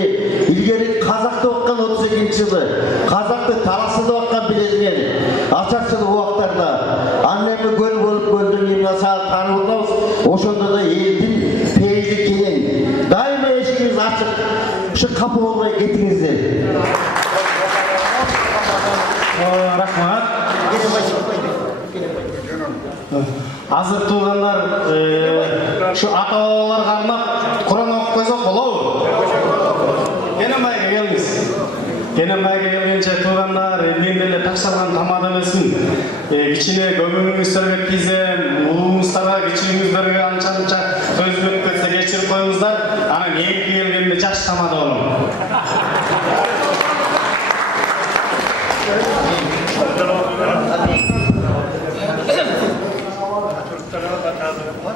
ilgeri Kazak'ta okuyan 32. yılı Kazak'ta Tarası'da okuyan bilezgen açarsın o vaktlarda annemi göl bolup göldüm yemine saat tanıdığımız oşonda da elbin peyli gelin daima eşkiniz açık şu kapı olmayı getinizler. Rahmat. Azır tuğanlar şu ata-babalarga arnap Kur'an okup koysak bolabı? Kenenbayga keliniz. Kenenbayga kelgенче tuğanlar men деле такшалган тамак эмесмин. Кичине көмөгүңүздөргө кийзем, улууңуздарга, кичүүңүздөргө анча-мынча сөз өткөзсө кечирип коюңуздар. Анан кийинки келгенде жаш тамада болом.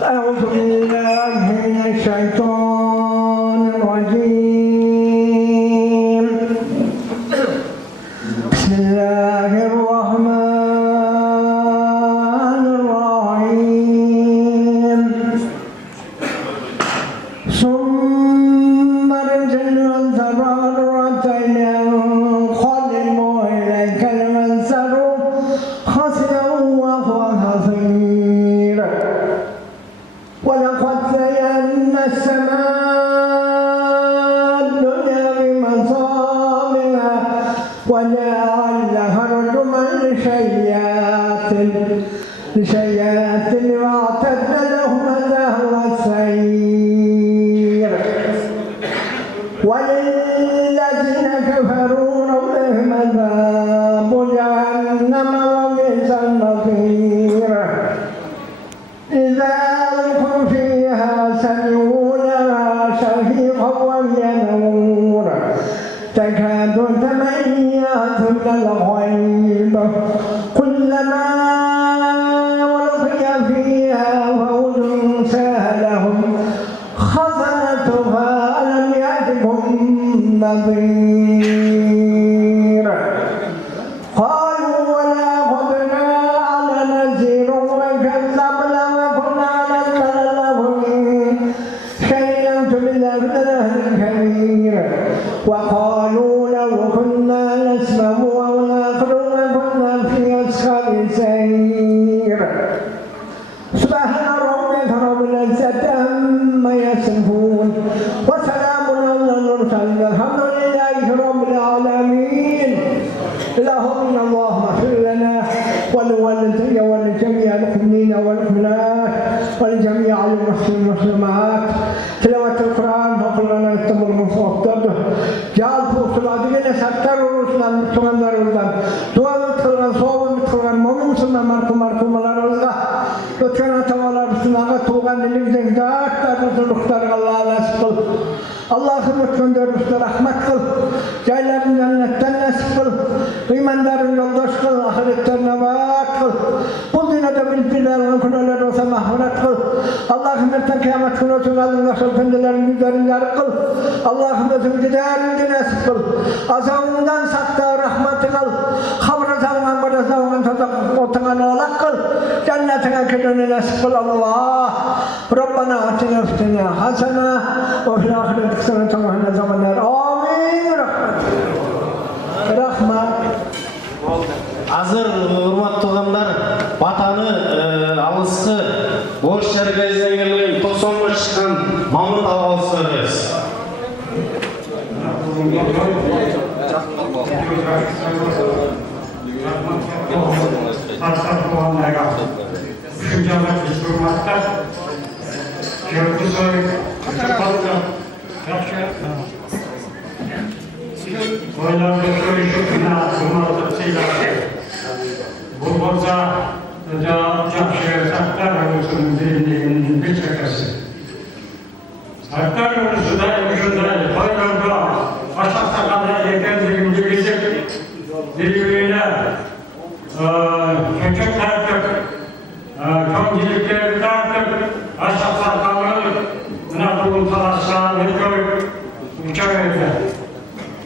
أعوذ بالله من الشيطان الرجيم بسم الله الرحمن الرحيم ثم رجعنا ذرارتنا نقلب إليك المنصر خاسئا وهو حصير ولقد زينا السماء الدنيا بمصابيح وجعلناها رجما لشياطين واعتدنا لهم لهو السعير وللذين كفروا ربهم عذاب جهنم وبئس المصير إذا ألقوا فيها سمعوا لها شهيقا وهي نور تكاد تميز من الغيظ كلما ألقي فيها فوج سألهم خزنتها ألم يأتكم نذير قالوا ولا قد جاءنا نذير وكذبنا وكنا نتكلم شيئا بالله من أهل الكبير وقالوا لو كنا نسمع أو نعقل وكنا في أصحاب السعير سبحان ربك رب العزة عما يصفون وسلام على المرسلين الحمد لله رب العالمين اللهم اللهم اغفر لنا ولوالدي ولجميع المؤمنين والمؤمنات ولجميع المسلمين والمسلمات تلاوة القرآن وقل لنا اتبعوا المصطفى جعل فوق بعدين سكر ورسلا متمن درودان دعاء متقرن صوم متقرن مؤمن مسلم مركم الله رزقه وكان تعالى بسمعه توغان للجنة تابوت المختار الله نسقل Allah'ım göndermiştir, rahmet kıl. Cayların cennetten nasip kıl. İmanların yoldaş kıl, ahiretlerine bak kıl. Bu dünyada bilgiler, kuleler olsa mahvet kıl. Allah'ım erten kıyamet günü tügadın nasıl kendilerin yüzlerini yarı kıl. Allah'ım özüm giderini nasip kıl. Azabından sakta rahmet kıl. Kabr azabından bana azabından tadak otangan olak kıl. Cennetine kedini nasip kıl Allah. Rabbana atina fitna hasana ve fil ahireti hasanatan ve qina azabannar. Amin. Rahmat. Азыр урматтуу туугандар, батаны алыскы Ош Черкезинен келген 90 чыккан Мамыт агабызга беребиз. Sartar tuğanlarga düşünceler düşünmekte. Köprü soy, çıkardı. Yaxşı. Oylarda söyleyişip günah durmadı şeyler. Bu bolsa da yaxşı sartar olsun diye bir çekesi. Sartar olsun da şunday oylarda aşağıda kadar yekendiğim bilgisip birbirine kökök tartıp köngülükleri tartıp aşağıda kalır buna bulun talaşlar ve koyup uçamaydı.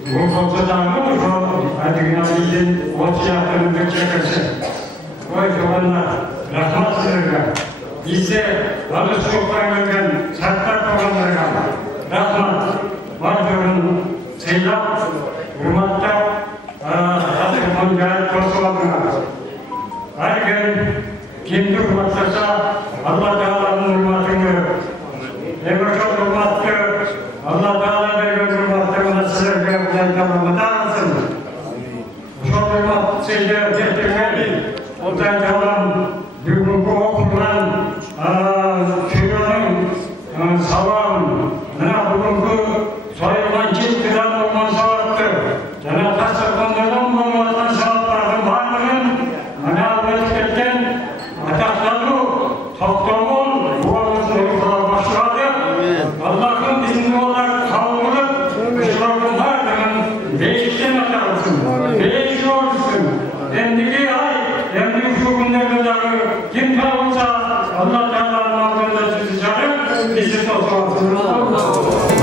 Bu fotoğrafı mı şu Adıgın'ın o tiyatrının bir çekesi. O zamanlar rahmat sınırlar. Bizde alış çoklarından sartar programlarına rahmat, varlığının selam, hürmetler, Adıgın'ın gayet koşularına. Her gün kim hürmetlese Allah Teala'nın hürmetini, Emreşat hürmetli, Allah Teala vergen hürmetlerine sizlerle yapacağını tanısın. Şu hürmet şeyler getirmeli, o Teala'nın bugünkü okunan şuranın savam, bugünkü soyulan çiftçiden olman savattır. Cenab-ı Tasarrufundan bulunmadan savattırdım varlığın, etiketten atakları, toplumun duamızı uygular başladı. Allah'ın izni olarak kavrup, şuranın varlığın değişken atarsın, değişiyor olsun. Endiki ay, endiki şu günlerde dahi kim kalırsa Allah Teala'nın ağzında sizi çağırır, bizi toplarsınız.